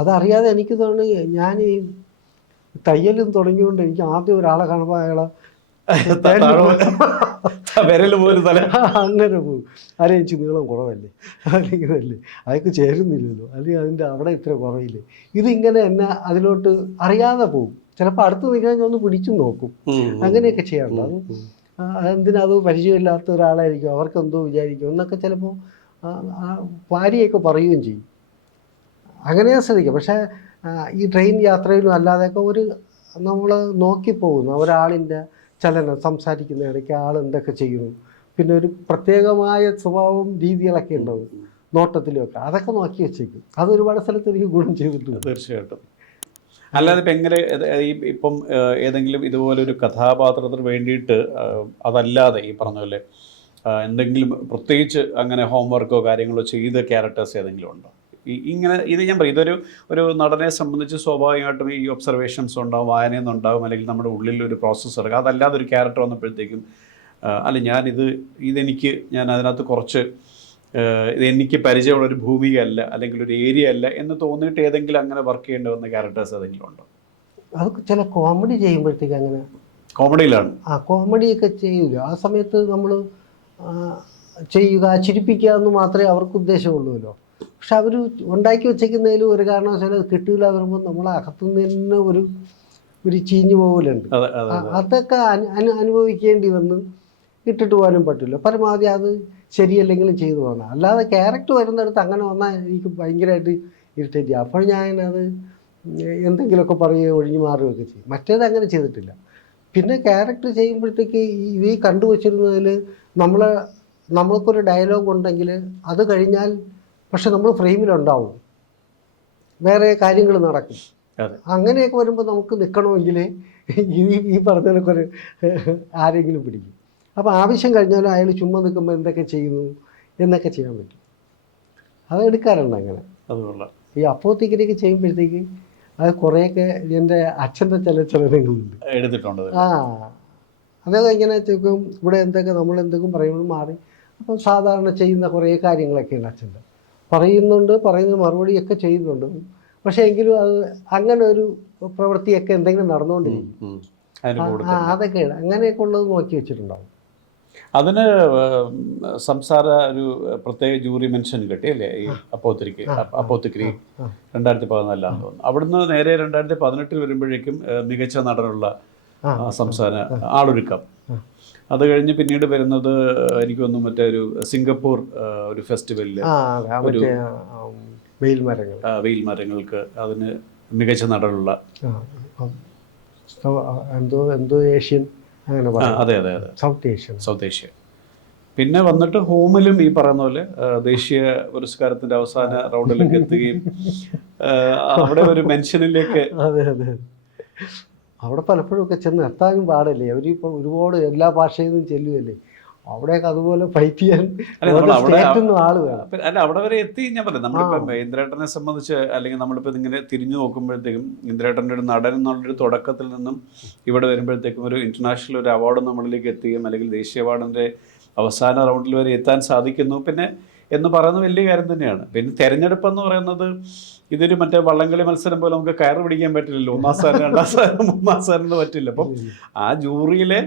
അതറിയാതെ എനിക്ക് തോന്നി, ഞാൻ ഈ തയ്യലും തുടങ്ങിയോണ്ട് എനിക്ക് ആദ്യം ഒരാളെ കാണുമ്പോൾ അയാളെ വിരൽ പോലും തല അങ്ങനെ പോകും. ആരെയും നീളം കുറവല്ലേ, അല്ലെങ്കിൽ അല്ലേ അതൊക്കെ ചേരുന്നില്ലല്ലോ, അല്ലെങ്കിൽ അതിൻ്റെ അവിടെ ഇത്ര കുറവില്ലേ, ഇതിങ്ങനെ എന്നെ അതിലോട്ട് അറിയാതെ പോകും. ചിലപ്പോൾ അടുത്ത് നിൽക്കാൻ ഒന്ന് പിടിച്ചു നോക്കും. അങ്ങനെയൊക്കെ ചെയ്യാറുണ്ട്. അതെന്തിനാ, അത് പരിചയമില്ലാത്ത ഒരാളായിരിക്കും, അവർക്കെന്തോ വിചാരിക്കും എന്നൊക്കെ ചിലപ്പോൾ ഭാര്യയൊക്കെ പറയുകയും ചെയ്യും. അങ്ങനെ ഞാൻ ശ്രദ്ധിക്കാം. പക്ഷേ ഈ ട്രെയിൻ യാത്രയിലും അല്ലാതെയൊക്കെ നമ്മൾ നോക്കിപ്പോകുന്നു ഒരാളിൻ്റെ ചലനം, സംസാരിക്കുന്ന ഇടയ്ക്ക് ആൾ എന്തൊക്കെ ചെയ്യുന്നു, പിന്നെ ഒരു പ്രത്യേകമായ സ്വഭാവം രീതികളൊക്കെ ഉണ്ടാവും നോട്ടത്തിലുമൊക്കെ, അതൊക്കെ നോക്കി വെച്ചേക്കും. അത് ഒരുപാട് സ്ഥലത്ത് എനിക്ക് ഗുണം ചെയ്തിട്ടുണ്ട്. തീർച്ചയായിട്ടും. അല്ലാതെ ഇപ്പം എങ്ങനെ ഇപ്പം ഏതെങ്കിലും ഇതുപോലൊരു കഥാപാത്രത്തിന് വേണ്ടിയിട്ട് അതല്ലാതെ ഈ പറഞ്ഞ പോലെ എന്തെങ്കിലും പ്രത്യേകിച്ച് അങ്ങനെ ഹോംവർക്കോ കാര്യങ്ങളോ ചെയ്ത ക്യാരക്ടേഴ്സ് ഏതെങ്കിലും ഉണ്ടോ? ഇത് ഞാൻ പറയും, ഒരു നടനെ സംബന്ധിച്ച് സ്വാഭാവികമായിട്ടും ഈ ഒബ്സർവേഷൻസ് ഉണ്ടാവും, വായനയിൽ നിന്നുണ്ടാവും, അല്ലെങ്കിൽ നമ്മുടെ ഉള്ളിൽ ഒരു പ്രോസസ്സ് എടുക്കുക. അതല്ലാതെ ഒരു ക്യാരക്ടർ വന്നപ്പോഴത്തേക്കും അല്ല ഞാൻ അതിനകത്ത് കുറച്ച് ഇതെനിക്ക് പരിചയമുള്ളൊരു ഭൂമികയല്ല അല്ലെങ്കിൽ ഒരു ഏരിയ അല്ല എന്ന് തോന്നിയിട്ട് ഏതെങ്കിലും അങ്ങനെ വർക്ക് ചെയ്യേണ്ടി വന്ന ക്യാരക്ടേഴ്സ് ഏതെങ്കിലും ഉണ്ടോ? അത് ചില കോമഡി ചെയ്യുമ്പോഴത്തേക്ക് അങ്ങനെ കോമഡിയിലാണ്. കോമഡിയൊക്കെ ചെയ്യൂല. ആ സമയത്ത് നമ്മൾ ചെയ്യുക, ചിരിപ്പിക്കുക എന്ന് മാത്രമേ അവർക്ക് ഉദ്ദേശമുള്ളൂല്ലോ. പക്ഷെ അവർ ഉണ്ടാക്കി വെച്ചേക്കുന്നതിലും ഒരു കാരണവശാലും അത് കിട്ടില്ല എന്ന് പറയുമ്പോൾ നമ്മളെ അകത്തുനിന്ന് തന്നെ ഒരു ചീഞ്ഞു പോകലുണ്ട്. അതൊക്കെ അനുഭവിക്കേണ്ടി വന്ന് ഇട്ടിട്ട് പോകാനും പറ്റില്ല. പരമാവധി അത് ശരിയല്ലെങ്കിലും ചെയ്തു പോകണം. അല്ലാതെ ക്യാരക്ടർ വരുന്നിടത്ത് അങ്ങനെ വന്നാൽ എനിക്ക് ഭയങ്കരമായിട്ട് ഇറിറ്റേറ്റ് ചെയ്യും. അപ്പോൾ ഞാനത് എന്തെങ്കിലുമൊക്കെ പറയുകയോ ഒഴിഞ്ഞു മാറുകയൊക്കെ ചെയ്യും. മറ്റേത് അങ്ങനെ ചെയ്തിട്ടില്ല. പിന്നെ ക്യാരക്ടർ ചെയ്യുമ്പോഴത്തേക്ക് ഈ കണ്ടുവച്ചിരുന്നതിൽ നമ്മൾക്കൊരു ഡയലോഗ് ഉണ്ടെങ്കിൽ അത് കഴിഞ്ഞാൽ പക്ഷെ നമ്മൾ ഫ്രെയിമിലുണ്ടാവും, വേറെ കാര്യങ്ങൾ നടക്കും. അതെ. അങ്ങനെയൊക്കെ വരുമ്പോൾ നമുക്ക് നിൽക്കണമെങ്കിൽ ഈ പറഞ്ഞതിനൊക്കെ ഒരു ആരെങ്കിലും പിടിക്കും. അപ്പോൾ ആവശ്യം കഴിഞ്ഞാലും അയാൾ ചുമ്മാ നിൽക്കുമ്പോൾ എന്തൊക്കെ ചെയ്യുന്നു എന്നൊക്കെ ചെയ്യാൻ പറ്റും. അത് എടുക്കാറുണ്ട് അങ്ങനെ. അതുകൊള്ള ഈ അപ്പോത്തിക്കരയൊക്കെ ചെയ്യുമ്പോഴത്തേക്ക് അത് കുറേയൊക്കെ എൻ്റെ അച്ഛൻ്റെ ചില ചലനങ്ങളുണ്ട് എടുത്തിട്ടുണ്ട്. ആ അതൊക്കെ ഇങ്ങനെ ചോദിക്കും ഇവിടെ എന്തൊക്കെ നമ്മൾ എന്തൊക്കെ പറയുമ്പോൾ മാറി. അപ്പം സാധാരണ ചെയ്യുന്ന കുറേ കാര്യങ്ങളൊക്കെ ഉണ്ട് അച്ഛൻ്റെ. പറയുന്ന മറുപടിയൊക്കെ ചെയ്യുന്നുണ്ട്. പക്ഷേ എങ്കിലും അത് അങ്ങനെ ഒരു പ്രവൃത്തിയൊക്കെ എന്തെങ്കിലും നടന്നുകൊണ്ടിരിക്കും. അതൊക്കെ അങ്ങനെയൊക്കെ ഉള്ളത് നോക്കി വെച്ചിട്ടുണ്ടാവും. അതിന് സംസാര ഒരു പ്രത്യേക ജൂറി മെൻഷൻ കിട്ടി അല്ലേ ഈ അപ്പോത്തിക്കരി 2014 തോന്നുന്നു. അവിടുന്ന് നേരെ 2018 വരുമ്പോഴേക്കും മികച്ച നടനുള്ള സംസ്ഥാന ആളൊരുക്കം. അത് കഴിഞ്ഞ് പിന്നീട് വരുന്നത് എനിക്ക് തോന്നുന്നു മറ്റേ ഒരു സിംഗപ്പൂർ ഒരു ഫെസ്റ്റിവലിൽ ഒരു വെയിൽ മരങ്ങൾക്ക് അതിന് മികച്ച നടനുള്ള എന്തോ ഏഷ്യൻ അങ്ങനെ. അതെ സൗത്ത് ഏഷ്യ. പിന്നെ വന്നിട്ട് ഹോമിലും ഈ പറയുന്ന പോലെ ദേശീയ പുരസ്കാരത്തിന്റെ അവസാന റൗണ്ടിലേക്ക് എത്തുകയും അവിടെ ഒരു മെൻഷനിലേക്ക്. അതെ അവിടെ പലപ്പോഴും ഒക്കെ ചെന്ന് എത്താനും പാടല്ലേ. അവരിപ്പോൾ ഒരുപാട് എല്ലാ ഭാഷയിൽ നിന്നും ചെല്ലുകയല്ലേ. അവിടെയൊക്കെ അതുപോലെ ഫൈറ്റ് ചെയ്യാൻ ആള് വേണം. അല്ല അവിടെ വരെ എത്തി. ഞാൻ പറയാം നമ്മളിപ്പോൾ ഇന്ദ്രേട്ടനെ സംബന്ധിച്ച് അല്ലെങ്കിൽ നമ്മളിപ്പോൾ ഇങ്ങനെ തിരിഞ്ഞു നോക്കുമ്പോഴത്തേക്കും ഇന്ദ്രേട്ടൻ്റെ ഒരു നടൻ എന്നുള്ളൊരു തുടക്കത്തിൽ നിന്നും ഇവിടെ വരുമ്പോഴത്തേക്കും ഒരു ഇൻ്റർനാഷണൽ ഒരു അവാർഡ് നമ്മളിലേക്ക് എത്തുകയും അല്ലെങ്കിൽ ദേശീയ അവാർഡിൻ്റെ അവസാന റൗണ്ടിൽ വരെ എത്താൻ സാധിക്കുന്നു പിന്നെ എന്ന് പറയുന്നത് വലിയ കാര്യം തന്നെയാണ്. പിന്നെ തെരഞ്ഞെടുപ്പ് എന്ന് പറയുന്നത് ഇതൊരു മറ്റേ വള്ളംകളി മത്സരം പോലെ നമുക്ക് കയറ് പിടിക്കാൻ പറ്റില്ലല്ലോ. 1ാം സ്ഥാനം 2ാം സ്ഥാനം 3ാം സ്ഥാനം എന്ന് പറ്റില്ല. അപ്പം ആ ജൂറിയിലെ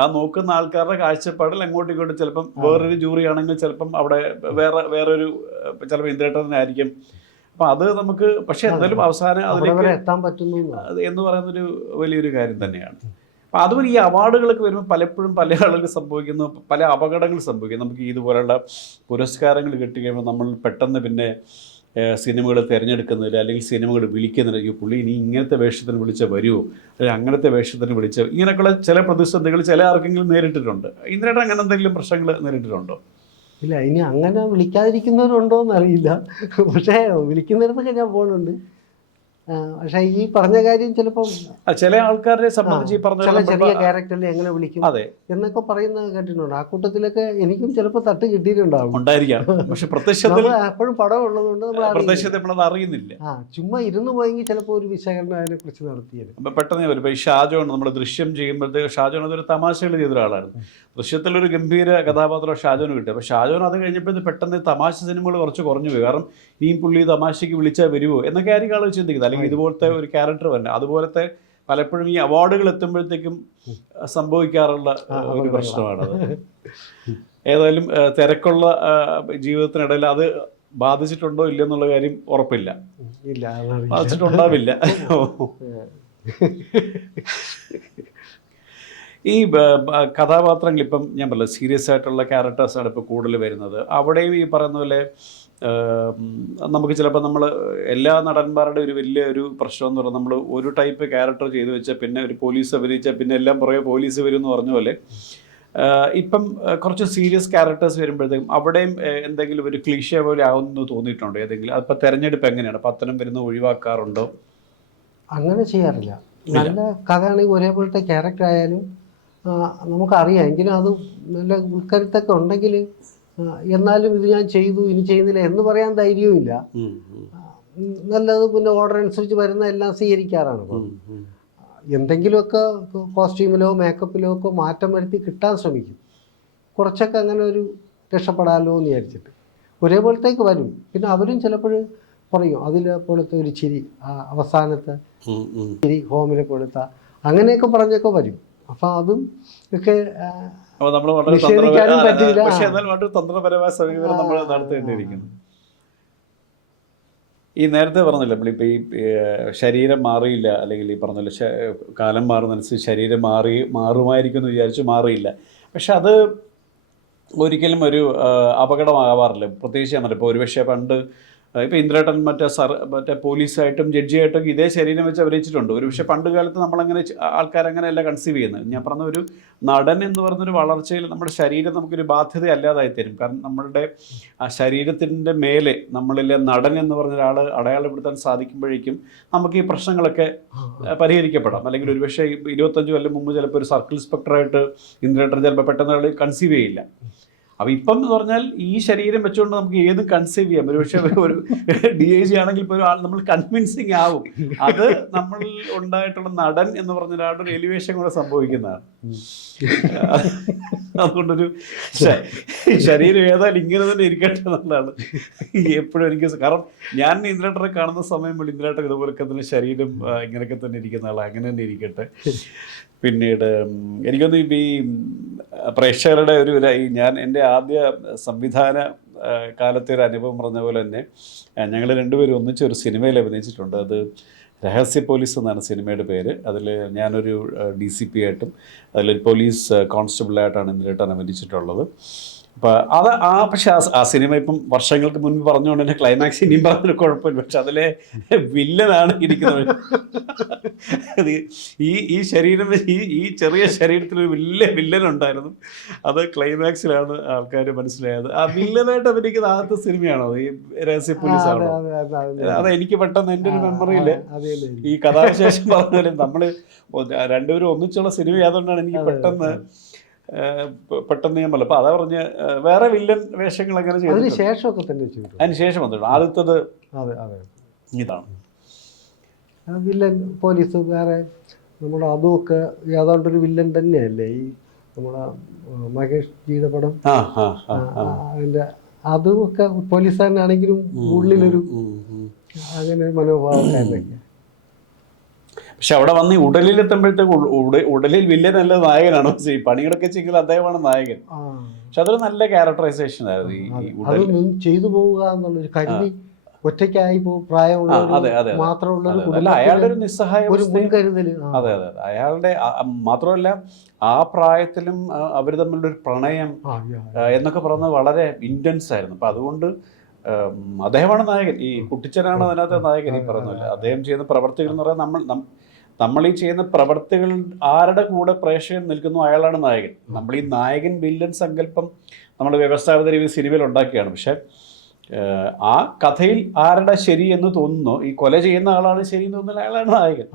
ആ നോക്കുന്ന ആൾക്കാരുടെ കാഴ്ചപ്പാടിൽ അങ്ങോട്ടും ഇങ്ങോട്ടും ചിലപ്പം വേറൊരു ജൂറി ആണെങ്കിൽ ചിലപ്പം അവിടെ വേറൊരു ചിലപ്പോൾ ഇന്ദ്രേട്ടനായിരിക്കും. അപ്പം അത് നമുക്ക് പക്ഷെ എന്തായാലും അവസാനം അതിലേക്ക് എത്താൻ പറ്റുന്നു എന്ന് പറയുന്നൊരു വലിയൊരു കാര്യം തന്നെയാണ്. അപ്പോൾ അതുപോലെ ഈ അവാർഡുകളൊക്കെ വരുമ്പോൾ പലപ്പോഴും പല ആളുകൾക്ക് സംഭവിക്കുന്ന പല അപകടങ്ങൾ സംഭവിക്കും. നമുക്ക് ഇതുപോലുള്ള പുരസ്കാരങ്ങൾ കിട്ടുകയുമ്പോൾ നമ്മൾ പെട്ടെന്ന് പിന്നെ സിനിമകൾ തിരഞ്ഞെടുക്കുന്നതിൽ അല്ലെങ്കിൽ സിനിമകൾ വിളിക്കുന്നതിൽ ഈ പുള്ളി ഇനി ഇങ്ങനത്തെ വേഷത്തിന് വിളിച്ചാൽ വരുമോ അല്ലെങ്കിൽ അങ്ങനത്തെ വേഷത്തിന് വിളിച്ചാൽ ഇങ്ങനെയൊക്കെയുള്ള ചില പ്രതിസന്ധികൾ ചില ആർക്കെങ്കിലും നേരിട്ടിട്ടുണ്ട്. ഇന്ദ്രേട്ടൻ അങ്ങനെ എന്തെങ്കിലും പ്രശ്നങ്ങൾ നേരിട്ടിട്ടുണ്ടോ? ഇല്ല, ഇനി അങ്ങനെ വിളിക്കാതിരിക്കുന്നവരുണ്ടോ എന്നറിയില്ല. പക്ഷേ വിളിക്കുന്നിടത്തൊക്കെ ഞാൻ പോകുന്നുണ്ട്. പക്ഷേ ഈ പറഞ്ഞ കാര്യം ചിലപ്പോൾ ചില ആൾക്കാരെ സംബന്ധിച്ച് ചെറിയ ക്യാരക്ടറിൽ എങ്ങനെ വിളിക്കും എന്നൊക്കെ പറയുന്നത് കേട്ടിട്ടുണ്ട്. ആ കൂട്ടത്തിലൊക്കെ എനിക്കും ചിലപ്പോൾ തട്ട് കിട്ടിയിട്ടുണ്ടാവും. പക്ഷെ പ്രത്യക്ഷത്തിൽ എപ്പോഴും പടം ഉള്ളതുകൊണ്ട് നമ്മൾ അറിയുന്നില്ല. ചുമ്മാ ഇരുന്ന് പോയെങ്കിൽ ചിലപ്പോൾ ഒരു വിശകലനം അതിനെ കുറിച്ച് നടത്തിയത്. പെട്ടെന്ന് വരും. ഈ ഷാജോൺ നമ്മൾ ദൃശ്യം ചെയ്യുമ്പോഴത്തേക്ക് ഷാജോൺ അതൊരു തമാശകൾ ചെയ്തൊരാളായിരുന്നു. ദൃശ്യത്തിലൊരു ഗംഭീര കഥാപാത്രം ഷാജോന് കിട്ടും. അപ്പോൾ ഷാജോൻ അത് കഴിഞ്ഞപ്പോഴത്തെ പെട്ടെന്ന് തമാശ സിനിമകൾ കുറച്ച് കുറഞ്ഞു പോയി. കാരണം ഇനിയും പുള്ളി തമാശയ്ക്ക് വിളിച്ചാൽ വരുമോ എന്നൊക്കെ ആയിരിക്കും ആളുകൾ ചിന്തിക്കുന്നത്. അല്ലെങ്കിൽ ഇതുപോലത്തെ ഒരു ക്യാരക്ടർ തന്നെ അതുപോലത്തെ പലപ്പോഴും ഈ അവാർഡുകൾ എത്തുമ്പോഴത്തേക്കും സംഭവിക്കാറുള്ള ഒരു പ്രശ്നമാണത്. ഏതായാലും തിരക്കുള്ള ജീവിതത്തിനിടയിൽ അത് ബാധിച്ചിട്ടുണ്ടോ ഇല്ലെന്നുള്ള കാര്യം ഉറപ്പില്ല. ബാധിച്ചിട്ടുണ്ടാവില്ല. ഈ കഥാപാത്രങ്ങൾ ഇപ്പം ഞാൻ പറഞ്ഞില്ല സീരിയസ് ആയിട്ടുള്ള ക്യാരക്ടേഴ്സാണ് ഇപ്പോൾ കൂടുതൽ വരുന്നത്. അവിടെയും ഈ പറയുന്ന പോലെ നമുക്ക് ചിലപ്പോൾ നമ്മൾ എല്ലാ നടന്മാരുടെ ഒരു വലിയ ഒരു പ്രശ്നം എന്ന് പറഞ്ഞാൽ നമ്മൾ ഒരു ടൈപ്പ് ക്യാരക്ടർ ചെയ്തു വെച്ചാൽ പിന്നെ ഒരു പോലീസ് അഭിനയിച്ചാൽ പിന്നെ എല്ലാം പുറകെ പോലീസ് വരും എന്ന് പറഞ്ഞ പോലെ ഇപ്പം കുറച്ച് സീരിയസ് ക്യാരക്ടേഴ്സ് വരുമ്പോഴത്തേക്കും അവിടെയും എന്തെങ്കിലും ഒരു ക്ലീഷേ പോലെ ആവുമെന്ന് തോന്നിയിട്ടുണ്ടോ ഏതെങ്കിലും? അതിപ്പോൾ തെരഞ്ഞെടുപ്പ് എങ്ങനെയാണ്? പത്തനം വരുന്ന ഒഴിവാക്കാറുണ്ടോ? അങ്ങനെ ചെയ്യാറില്ല. നല്ല കഥയാണെങ്കിൽ ഒരേപോലത്തെ ക്യാരക്ടർ ആയാലും നമുക്കറിയാം. എങ്കിലും അത് നല്ല ഉൾക്കരുത്തൊക്കെ ഉണ്ടെങ്കിൽ എന്നാലും ഇത് ഞാൻ ചെയ്തു ഇനി ചെയ്യുന്നില്ല എന്ന് പറയാൻ ധൈര്യവും ഇല്ല. നല്ലത് പിന്നെ ഓർഡർ അനുസരിച്ച് വരുന്ന എല്ലാം സ്വീകരിക്കാറാണ്. എന്തെങ്കിലുമൊക്കെ കോസ്റ്റ്യൂമിലോ മേക്കപ്പിലോ ഒക്കെ മാറ്റം വരുത്തി കിട്ടാൻ ശ്രമിക്കും. കുറച്ചൊക്കെ അങ്ങനെ ഒരു രക്ഷപ്പെടാമല്ലോ എന്ന് വിചാരിച്ചിട്ട് ഒരേപോലത്തേക്ക് വരും. പിന്നെ അവരും ചിലപ്പോൾ പറയും അതിലെ പോലത്തെ ഒരു ചിരി അവസാനത്തെ ചിരി ഹോമിലെ പോലത്തെ അങ്ങനെയൊക്കെ പറഞ്ഞൊക്കെ വരും. അപ്പം അതും ഒക്കെ നിഷേധിക്കാനും പറ്റില്ല. പക്ഷെ എന്നാൽ വളരെ തന്ത്രപരമായ സമീപനം നമ്മൾ നടത്തേണ്ടിയിരിക്കുന്നു. ഈ നേരത്തെ പറഞ്ഞില്ല നമ്മളിപ്പോൾ ഈ ശരീരം മാറിയില്ല അല്ലെങ്കിൽ ഈ പറഞ്ഞല്ലോ കാലം മാറുന്നതനുസരിച്ച് ശരീരം മാറുമായിരിക്കും എന്ന് വിചാരിച്ചു മാറിയില്ല. പക്ഷെ അത് ഒരിക്കലും ഒരു അപകടമാകാറില്ല. പ്രത്യേകിച്ച് ഞാൻ ഇപ്പോൾ ഒരുപക്ഷെ പണ്ട് ഇപ്പോൾ ഇന്ദ്രേട്ടൻ മറ്റേ പോലീസായിട്ടും ജഡ്ജിയായിട്ടും ഇതേ ശരീരം വെച്ച് അഭിനയിച്ചിട്ടുണ്ട്. ഒരു പക്ഷേ പണ്ട് കാലത്ത് നമ്മളങ്ങനെ ആൾക്കാരങ്ങനെയല്ല കൺസീവ് ചെയ്യുന്നത്. ഞാൻ പറഞ്ഞ ഒരു നടൻ എന്ന് പറഞ്ഞൊരു വളർച്ചയിൽ നമ്മുടെ ശരീരം നമുക്കൊരു ബാധ്യത അല്ലാതായി തരും. കാരണം നമ്മളുടെ ആ ശരീരത്തിൻ്റെ മേലെ നമ്മളിലെ നടൻ എന്ന് പറഞ്ഞ ഒരാൾ അടയാളപ്പെടുത്താൻ സാധിക്കുമ്പോഴേക്കും നമുക്ക് ഈ പ്രശ്നങ്ങളൊക്കെ പരിഹരിക്കപ്പെടാം. അല്ലെങ്കിൽ ഒരുപക്ഷെ 25 കൊല്ലം മുമ്പ് ചിലപ്പോൾ ഒരു സർക്കിൾ ഇൻസ്പെക്ടറായിട്ട് ഇന്ദ്രേട്ടൻ ചിലപ്പോൾ പെട്ടെന്ന് ആൾ കൺസീവ് ചെയ്യില്ല. അപ്പോൾ ഇപ്പം എന്ന് പറഞ്ഞാൽ ഈ ശരീരം വെച്ചുകൊണ്ട് നമുക്ക് ഏതും കൺസീവ് ചെയ്യാം. ഒരുപക്ഷെ ഒരു DIG ആണെങ്കിൽ ഇപ്പോൾ ഒരാൾ നമ്മൾ കൺവിൻസിങ് ആവും. അത് നമ്മൾ ഉണ്ടായിട്ടുള്ള നടൻ എന്ന് പറഞ്ഞ ഒരാളുടെ ഒരു എലിവേഷൻ കൂടെ സംഭവിക്കുന്നതാണ്. അതുകൊണ്ടൊരു ശരീരം ഏതായാലും ഇങ്ങനെ തന്നെ ഇരിക്കട്ടെ എന്നുള്ളതാണ് എപ്പോഴും എനിക്ക്. കാരണം ഞാൻ ഇന്ദ്രേട്ടനെ കാണുന്ന സമയം പോലെ ഇന്ദ്രേട്ടൻ ഇതുപോലൊക്കെ തന്നെ ശരീരം ഇങ്ങനെയൊക്കെ തന്നെ ഇരിക്കുന്ന ആളാണ്. അങ്ങനെ തന്നെ ഇരിക്കട്ടെ. പിന്നീട് എനിക്കൊന്ന് ഈ പ്രേക്ഷകരുടെ ഞാൻ എൻ്റെ ആദ്യ സംവിധാന കാലത്തെ ഒരു അനുഭവം പറഞ്ഞ പോലെ തന്നെ ഞങ്ങൾ രണ്ടുപേരും ഒന്നിച്ചൊരു സിനിമയിൽ അഭിനയിച്ചിട്ടുണ്ട്. അത് രഹസ്യ പോലീസ് എന്നാണ് സിനിമയുടെ പേര്. അതിൽ ഞാനൊരു DCP ആയിട്ടും അതിലൊരു പോലീസ് കോൺസ്റ്റബിളായിട്ടാണ് ഇന്ദ്രേട്ടൻ അഭിനയിച്ചിട്ടുള്ളത്. അപ്പോൾ പക്ഷേ ആ സിനിമ ഇപ്പം വർഷങ്ങൾക്ക് മുൻപ് പറഞ്ഞുകൊണ്ട് തന്നെ ക്ലൈമാക്സ് ഇനിയും പറഞ്ഞൊരു കുഴപ്പമില്ല. പക്ഷെ അതിലെ വില്ലനാണ് ഇരിക്കുന്നത്. ഈ ശരീരം ഈ ചെറിയ ശരീരത്തിലൊരു വലിയ വില്ലനുണ്ടായിരുന്നു. അത് ക്ലൈമാക്സിലാണ് ആൾക്കാർ മനസ്സിലായത്. ആ വില്ലനായിട്ട് അഭിനയിക്കുന്ന ആദ്യത്തെ സിനിമയാണോ ഈ രഹസ്യ പോലീസ് ആണോ? അത് എനിക്ക് പെട്ടെന്ന് എൻ്റെ ഒരു മെമ്മറിയിൽ ഈ കഥാവിശേഷം പറഞ്ഞാലും നമ്മൾ രണ്ടുപേരും ഒന്നിച്ചുള്ള സിനിമ ആയതുകൊണ്ടാണ് എനിക്ക് പെട്ടെന്ന് ഞാൻ പറഞ്ഞു. അപ്പോൾ അതാ പറഞ്ഞ് വേറെ വില്ലൻ വേഷങ്ങൾ അങ്ങനെ ചെയ്തു. അതിന് ശേഷം വന്നിട്ടുണ്ട്. ആദ്യത്തത് ഇതാണ് വില്ലൻ പോലീസ്. വേറെ നമ്മുടെ അതുമൊക്കെ ഏതാണ്ടൊരു വില്ലൻ തന്നെയല്ലേ ഈ നമ്മുടെ മഹേഷ് ജിയുടെ പടം. അതിൻ്റെ അതുമൊക്കെ പോലീസുകാരനാണെങ്കിലും ഉള്ളിലൊരു അങ്ങനെ മനോഭാവക്കാരനൊക്കെ. പക്ഷെ അവിടെ വന്ന് ഉടലിലെത്തുമ്പോഴത്തേക്ക് ഉടലിൽ വില്ലനല്ല നായകനാണ്. പക്ഷേ ഈ പണികളൊക്കെ ചെയ്തെങ്കിൽ അദ്ദേഹമാണ് നായകൻ. പക്ഷെ അതൊരു നല്ല ക്യാരക്ടറൈസേഷൻ ആയിരുന്നു. ചെയ്തു പോവുക എന്നുള്ളൊരു കരുതി ഒറ്റയ്ക്കായി പ്രായമുള്ള മാത്രമുള്ള അയാളുടെ ഒരു നിസ്സഹായ മുൻകരുതൽ. അതെ. അയാളുടെ മാത്രമല്ല ആ പ്രായത്തിലും അവർ തമ്മിലുള്ള ഒരു പ്രണയം എന്നൊക്കെ പറയുന്നത് വളരെ ഇന്റൻസ് ആയിരുന്നു. അപ്പം അതുകൊണ്ട് അദ്ദേഹമാണ് നായകൻ. ഈ കുട്ടിച്ചനാണ് അതിനകത്ത് നായകൻ. ഈ പറയുന്നില്ല അദ്ദേഹം ചെയ്യുന്ന പ്രവർത്തികൾ എന്ന് പറഞ്ഞാൽ നമ്മൾ ഈ ചെയ്യുന്ന പ്രവർത്തികൾ ആരുടെ കൂടെ പ്രേക്ഷകൻ നിൽക്കുന്നു അയാളാണ് നായകൻ. നമ്മൾ ഈ നായകൻ വില്ലൻ സങ്കല്പം നമ്മൾ വ്യവസ്ഥാപിത രീതി സിനിമയിൽ ഉണ്ടാക്കിയാണ്. പക്ഷെ ആ കഥയിൽ ആരുടെ ശരി എന്ന് തോന്നുന്നു, ഈ കൊല ചെയ്യുന്ന ആളാണ് ശരി എന്ന് തോന്നുന്നത് അയാളാണ് നായകൻ.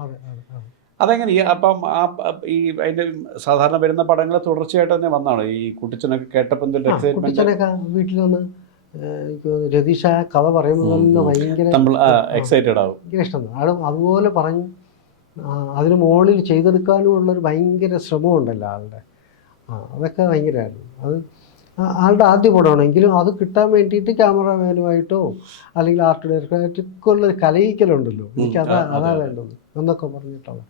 അതെങ്ങനെ അപ്പം അതിന്റെ സാധാരണ വരുന്ന പടങ്ങൾ തുടർച്ചയായിട്ട് തന്നെ വന്നാണ് ഈ കുട്ടിച്ചനൊക്കെ കേട്ടപ്പോൾ വീട്ടിൽ വന്ന് രതീഷ കഥ പറയുമ്പോൾ തന്നെ ഭയങ്കര എക്സൈറ്റഡ് ആവും, ഭയങ്കര ഇഷ്ടമാണ്. അതുപോലെ പറഞ്ഞു അതിന് മുകളിൽ ചെയ്തെടുക്കാനുമുള്ളൊരു ഭയങ്കര ശ്രമമുണ്ടല്ലോ ആളുടെ. അതൊക്കെ ഭയങ്കരമായിരുന്നു. അത് ആളുടെ ആദ്യ പടമാണെങ്കിലും അത് കിട്ടാൻ വേണ്ടിയിട്ട് ക്യാമറമാനുമായിട്ടോ അല്ലെങ്കിൽ ആർട്ട് ഡയറക്ടറായിട്ടൊക്കെ ഉള്ളൊരു കലയിക്കലുണ്ടല്ലോ. എനിക്ക് അതാ വേണ്ടത് എന്നൊക്കെ പറഞ്ഞിട്ടുള്ള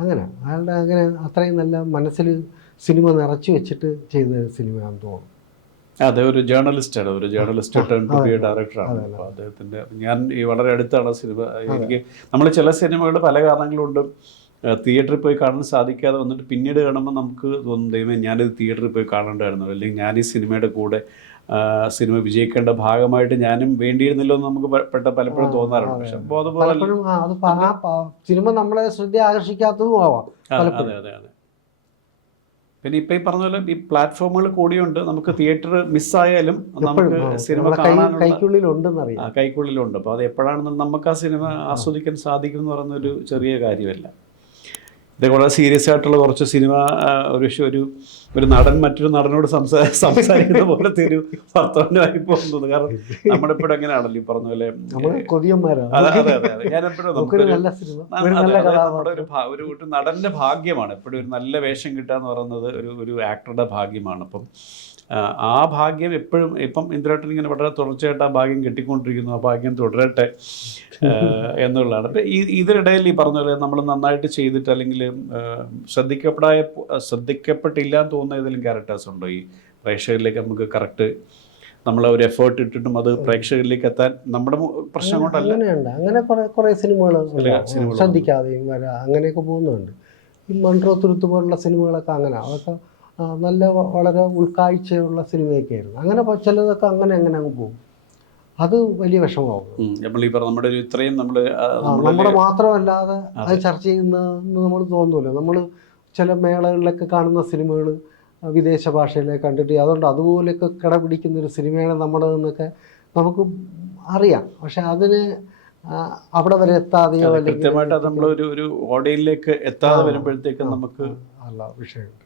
അങ്ങനെ അയാളുടെ അത്രയും നല്ല മനസ്സിൽ സിനിമ നിറച്ചു വെച്ചിട്ട് ചെയ്ത സിനിമയാണെന്ന് തോന്നുന്നു. അതെ, ഒരു ജേർണലിസ്റ്റാണ്, ഒരു journalist turn to be a ഡയറക്ടറാണ്. അപ്പോൾ അദ്ദേഹത്തിൻ്റെ ഞാൻ ഈ വളരെ അടുത്താണ് സിനിമ. എനിക്ക് നമ്മൾ ചില സിനിമകൾ പല കാരണങ്ങളുകൊണ്ടും തിയേറ്ററിൽ പോയി കാണാൻ സാധിക്കാതെ വന്നിട്ട് പിന്നീട് കാണുമ്പോൾ നമുക്ക് തോന്നും ദൈവമേ ഞാനിത് തിയേറ്ററിൽ പോയി കാണേണ്ടായിരുന്നു, അല്ലെങ്കിൽ ഞാൻ ഈ സിനിമയുടെ കൂടെ സിനിമ വിജയിക്കേണ്ട ഭാഗമായിട്ട് ഞാനും വേണ്ടിയിരുന്നില്ലോ എന്ന് നമുക്ക് പലപ്പോഴും തോന്നാറുണ്ട്. പക്ഷെ അപ്പോൾ അതുപോലെ സിനിമ നമ്മളെ ശ്രദ്ധ ആകർഷിക്കാത്തതും ആവാം. അതെ. പിന്നെ ഇപ്പം ഈ പറഞ്ഞ പോലെ ഈ പ്ലാറ്റ്ഫോമുകൾ കൂടിയുണ്ട്. നമുക്ക് തിയേറ്റർ മിസ്സായാലും നമുക്ക് സിനിമ കാണാനുള്ള കൈക്കുള്ളിലുണ്ട്. അപ്പോൾ അത് എപ്പോഴാണെന്ന് നമുക്ക് ആ സിനിമ ആസ്വദിക്കാൻ സാധിക്കും എന്ന് പറയുന്നൊരു ചെറിയ കാര്യമല്ല. ഇതേപോലെ സീരിയസ് ആയിട്ടുള്ള കുറച്ച് സിനിമ ഒരു നടൻ മറ്റൊരു നടനോട് സംസാരിക്കുന്ന പോലത്തെ ഒരു വർത്തമാനമായി പോകുന്നത്. കാരണം നമ്മളെപ്പോഴും എങ്ങനെയാണല്ലോ ഈ പറഞ്ഞ പോലെ അതെ ഞാൻ എപ്പോഴും നമ്മുടെ ഒരു നടന്റെ ഭാഗ്യമാണ് എപ്പോഴും ഒരു നല്ല വേഷം കിട്ടുക എന്ന് പറയുന്നത് ഒരു ആക്ടറുടെ ഭാഗ്യമാണ്. അപ്പം ആ ഭാഗ്യം എപ്പോഴും ഇപ്പം ഇന്ദ്രേട്ടൻ ഇങ്ങനെ വളരെ തുടർച്ചയായിട്ട് ആ ഭാഗ്യം കിട്ടിക്കൊണ്ടിരിക്കുന്നു. ആ ഭാഗ്യം തുടരട്ടെ എന്നുള്ളതാണ്. അപ്പം ഇതിനിടയിൽ ഈ പറഞ്ഞ പോലെ നമ്മൾ നന്നായിട്ട് ചെയ്തിട്ട് അല്ലെങ്കിൽ ശ്രദ്ധിക്കപ്പെട്ടില്ല എന്ന് തോന്നുന്ന ഏതെങ്കിലും ക്യാരക്ടേഴ്സ് ഉണ്ടോ ഈ പ്രേക്ഷകരിലേക്ക് നമുക്ക് കറക്റ്റ് നമ്മൾ ഒരു എഫേർട്ട് ഇട്ടിട്ടും അത് പ്രേക്ഷകരിലേക്ക് എത്താൻ നമ്മുടെ പ്രശ്നം കൊണ്ടല്ല? അങ്ങനെ കുറേ സിനിമകൾ ശ്രദ്ധിക്കാതെയും അങ്ങനെയൊക്കെ പോകുന്നുണ്ട്. ഈ മൺട്രോ തുരുത്ത് പോലുള്ള സിനിമകളൊക്കെ അങ്ങനെ അതൊക്കെ നല്ല വളരെ ഉൾക്കാഴ്ചയുള്ള സിനിമയൊക്കെ ആയിരുന്നു. അങ്ങനെ ചിലതൊക്കെ അങ്ങനെ അങ്ങ് പോകും. അത് വലിയ വിഷമമാവും. നമ്മൾ ഈ പറഞ്ഞ നമ്മുടെ ഒരു ഇത്രയും നമ്മൾ നമ്മുടെ മാത്രമല്ലാതെ അത് ചർച്ച ചെയ്യുന്നതെന്ന് നമ്മൾ തോന്നുമല്ലോ. നമ്മൾ ചില മേളകളിലൊക്കെ കാണുന്ന സിനിമകൾ വിദേശ ഭാഷയിലേക്ക് കണ്ടിട്ട് അതുകൊണ്ട് അതുപോലെയൊക്കെ കിടപിടിക്കുന്നൊരു സിനിമയാണ് നമ്മുടെ എന്നൊക്കെ നമുക്ക് അറിയാം. പക്ഷെ അതിന് അവിടെ വരെ എത്താതെയോ അല്ലെങ്കിൽ കൃത്യമായിട്ട് നമ്മൾ ഒരു ഓഡിയൻസിലേക്ക് എത്താതെ വരുമ്പോഴത്തേക്കും നമുക്ക് അല്ല വിഷയമുണ്ട്.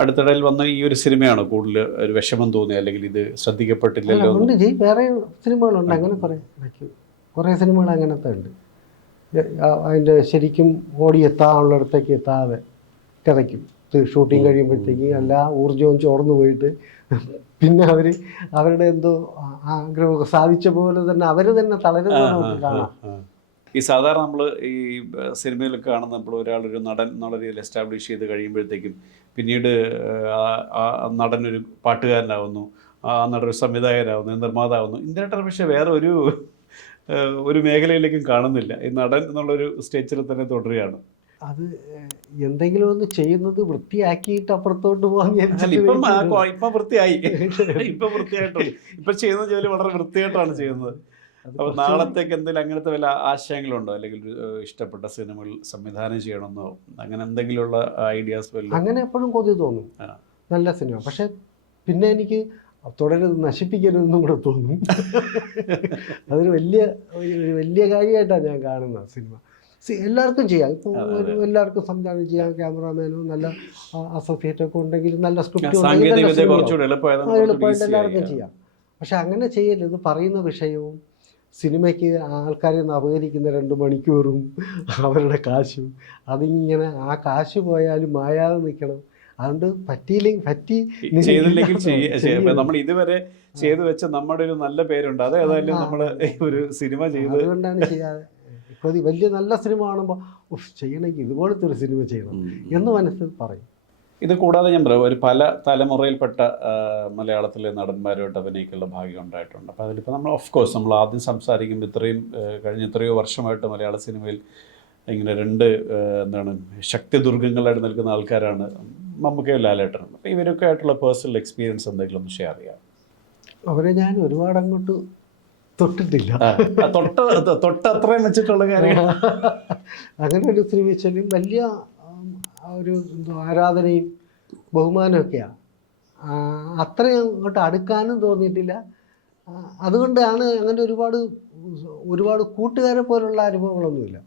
അടുത്തിടയിൽ വന്ന ഈ ഒരു സിനിമയാണോ കൂടുതൽ ഒരു വിഷമം തോന്നി, അല്ലെങ്കിൽ ഇത് ശ്രദ്ധിക്കപ്പെട്ടില്ലല്ലോ? ഉണ്ട് വേറെ സിനിമകളുണ്ട് അങ്ങനെ കുറേ സിനിമകൾ അങ്ങനത്തെ ഉണ്ട്. അതിൻ്റെ ശരിക്കും ഓടിയെത്താനുള്ളിടത്തേക്ക് എത്താതെ കിതയ്ക്കും. ഷൂട്ടിങ് കഴിയുമ്പോഴത്തേക്ക് എല്ലാ ഊർജവും ചോർന്നു പോയിട്ട് പിന്നെ അവരുടെ എന്തോ ആഗ്രഹമൊക്കെ സാധിച്ച പോലെ തന്നെ അവർ തന്നെ തളരുന്നത് നമുക്ക് കാണാം. ഈ സാധാരണ നമ്മൾ ഈ സിനിമയിലൊക്കെ കാണുന്ന നമ്മൾ ഒരാളൊരു നടൻ എന്നുള്ള രീതിയിൽ എസ്റ്റാബ്ലിഷ് ചെയ്ത് കഴിയുമ്പോഴത്തേക്കും പിന്നീട് ആ നടനൊരു പാട്ടുകാരനാവുന്നു, ആ നടനൊരു സംവിധായകനാവുന്നു, നിർമ്മാതാവുന്നു. ഇന്ത്യനായിട്ട് പക്ഷേ വേറെ ഒരു മേഖലയിലേക്കും കാണുന്നില്ല. ഈ നടൻ എന്നുള്ളൊരു സ്റ്റേജിൽ തന്നെ തുടരുകയാണ്. അത് എന്തെങ്കിലും ഒന്ന് ചെയ്യുന്നത് വൃത്തിയാക്കിയിട്ട് അപ്പുറത്തോട്ട് പോകാൻ ഇപ്പം വൃത്തിയായി, ഇപ്പം വൃത്തിയായിട്ടുണ്ട്. ഇപ്പം ചെയ്യുന്ന ജോലി വളരെ വൃത്തിയായിട്ടാണ് ചെയ്യുന്നത്. അപ്പോൾ നാളത്തേക്ക് എന്തെങ്കിലും അങ്ങനത്തെ വല്ല ആശയങ്ങളുണ്ടോ, അല്ലെങ്കിൽ ഇഷ്ടപ്പെട്ട സിനിമകൾ സംവിധാനം ചെയ്യണമെന്നോ അങ്ങനെ എന്തെങ്കിലുമുള്ള ഐഡിയാസ് വല്ലതും? അങ്ങനെ എപ്പോഴും കൊതി തോന്നും നല്ല സിനിമ. പക്ഷെ പിന്നെ എനിക്ക് തുടരുത് നശിപ്പിക്കരുതെന്നും കൂടെ തോന്നും. അതൊരു വലിയ കാര്യമായിട്ടാണ് ഞാൻ കാണുന്നത്. സിനിമ എല്ലാവർക്കും ചെയ്യാം. ഇപ്പോൾ എല്ലാവർക്കും സംവിധാനം ചെയ്യാം. ക്യാമറാമാനോ നല്ല അസോസിയേറ്റൊക്കെ ഉണ്ടെങ്കിൽ നല്ല സ്ക്രിപ്റ്റ് എളുപ്പമായിട്ട് എല്ലാവർക്കും ചെയ്യാം. പക്ഷെ അങ്ങനെ ചെയ്യരുത്. പറയുന്ന വിഷയവും സിനിമയ്ക്ക് ആൾക്കാരെ നിന്ന് അപകരിക്കുന്ന 2 മണിക്കൂറും അവരുടെ കാശും അതിങ്ങനെ ആ കാശ് പോയാലും മായാതെ നിൽക്കണം. അതുകൊണ്ട് ചെയ്തില്ലെങ്കിൽ നമ്മൾ ഇതുവരെ ചെയ്തു വെച്ച നമ്മുടെ ഒരു നല്ല പേരുണ്ട്, അത് ഏതായാലും നമ്മൾ ഒരു സിനിമ ചെയ്ത് അതുകൊണ്ടാണ് ചെയ്യാതെ. വലിയ നല്ല സിനിമ കാണുമ്പോൾ ചെയ്യണമെങ്കിൽ ഇതുപോലത്തെ ഒരു സിനിമ ചെയ്യണം എന്ന് മനസ്സിൽ പറയും. ഇത് കൂടാതെ ഞാൻ പറയാം, ഒരു പല തലമുറയിൽപ്പെട്ട മലയാളത്തിലെ നടന്മാരുമായിട്ട് അഭിനയിക്കാനുള്ള ഭാഗ്യം ഉണ്ടായിട്ടുണ്ട്. അപ്പോൾ അതിലിപ്പോൾ നമ്മൾ ഓഫ്കോഴ്സ് നമ്മൾ ആദ്യം സംസാരിക്കുമ്പോൾ കഴിഞ്ഞ എത്രയോ വർഷമായിട്ട് മലയാള സിനിമയിൽ ഇങ്ങനെ 2 ശക്തിദുർഗങ്ങളായിട്ട് നിൽക്കുന്ന ആൾക്കാരാണ് മമ്മൂക്കയും ലാലേട്ടനും. അപ്പോൾ ഇവരൊക്കെ ആയിട്ടുള്ള പേഴ്സണൽ എക്സ്പീരിയൻസ് എന്തെങ്കിലും ഒന്ന് ഷെയർ ചെയ്യാം? അവരെ ഞാൻ ഒരുപാട് അങ്ങോട്ട് തൊട്ടിട്ടില്ല. തൊട്ടത്രയും വെച്ചിട്ടുള്ള കാര്യം അങ്ങനെ ഒരു ശ്രമിച്ചാലും വലിയ ഒരു ആരാധനയും ബഹുമാനമൊക്കെയാണ്. അത്രയും അങ്ങോട്ട് അടുക്കാനും തോന്നിയിട്ടില്ല. അതുകൊണ്ടാണ് അങ്ങനെ ഒരുപാട് കൂട്ടുകാരെ പോലുള്ള അനുഭവങ്ങളൊന്നുമില്ല.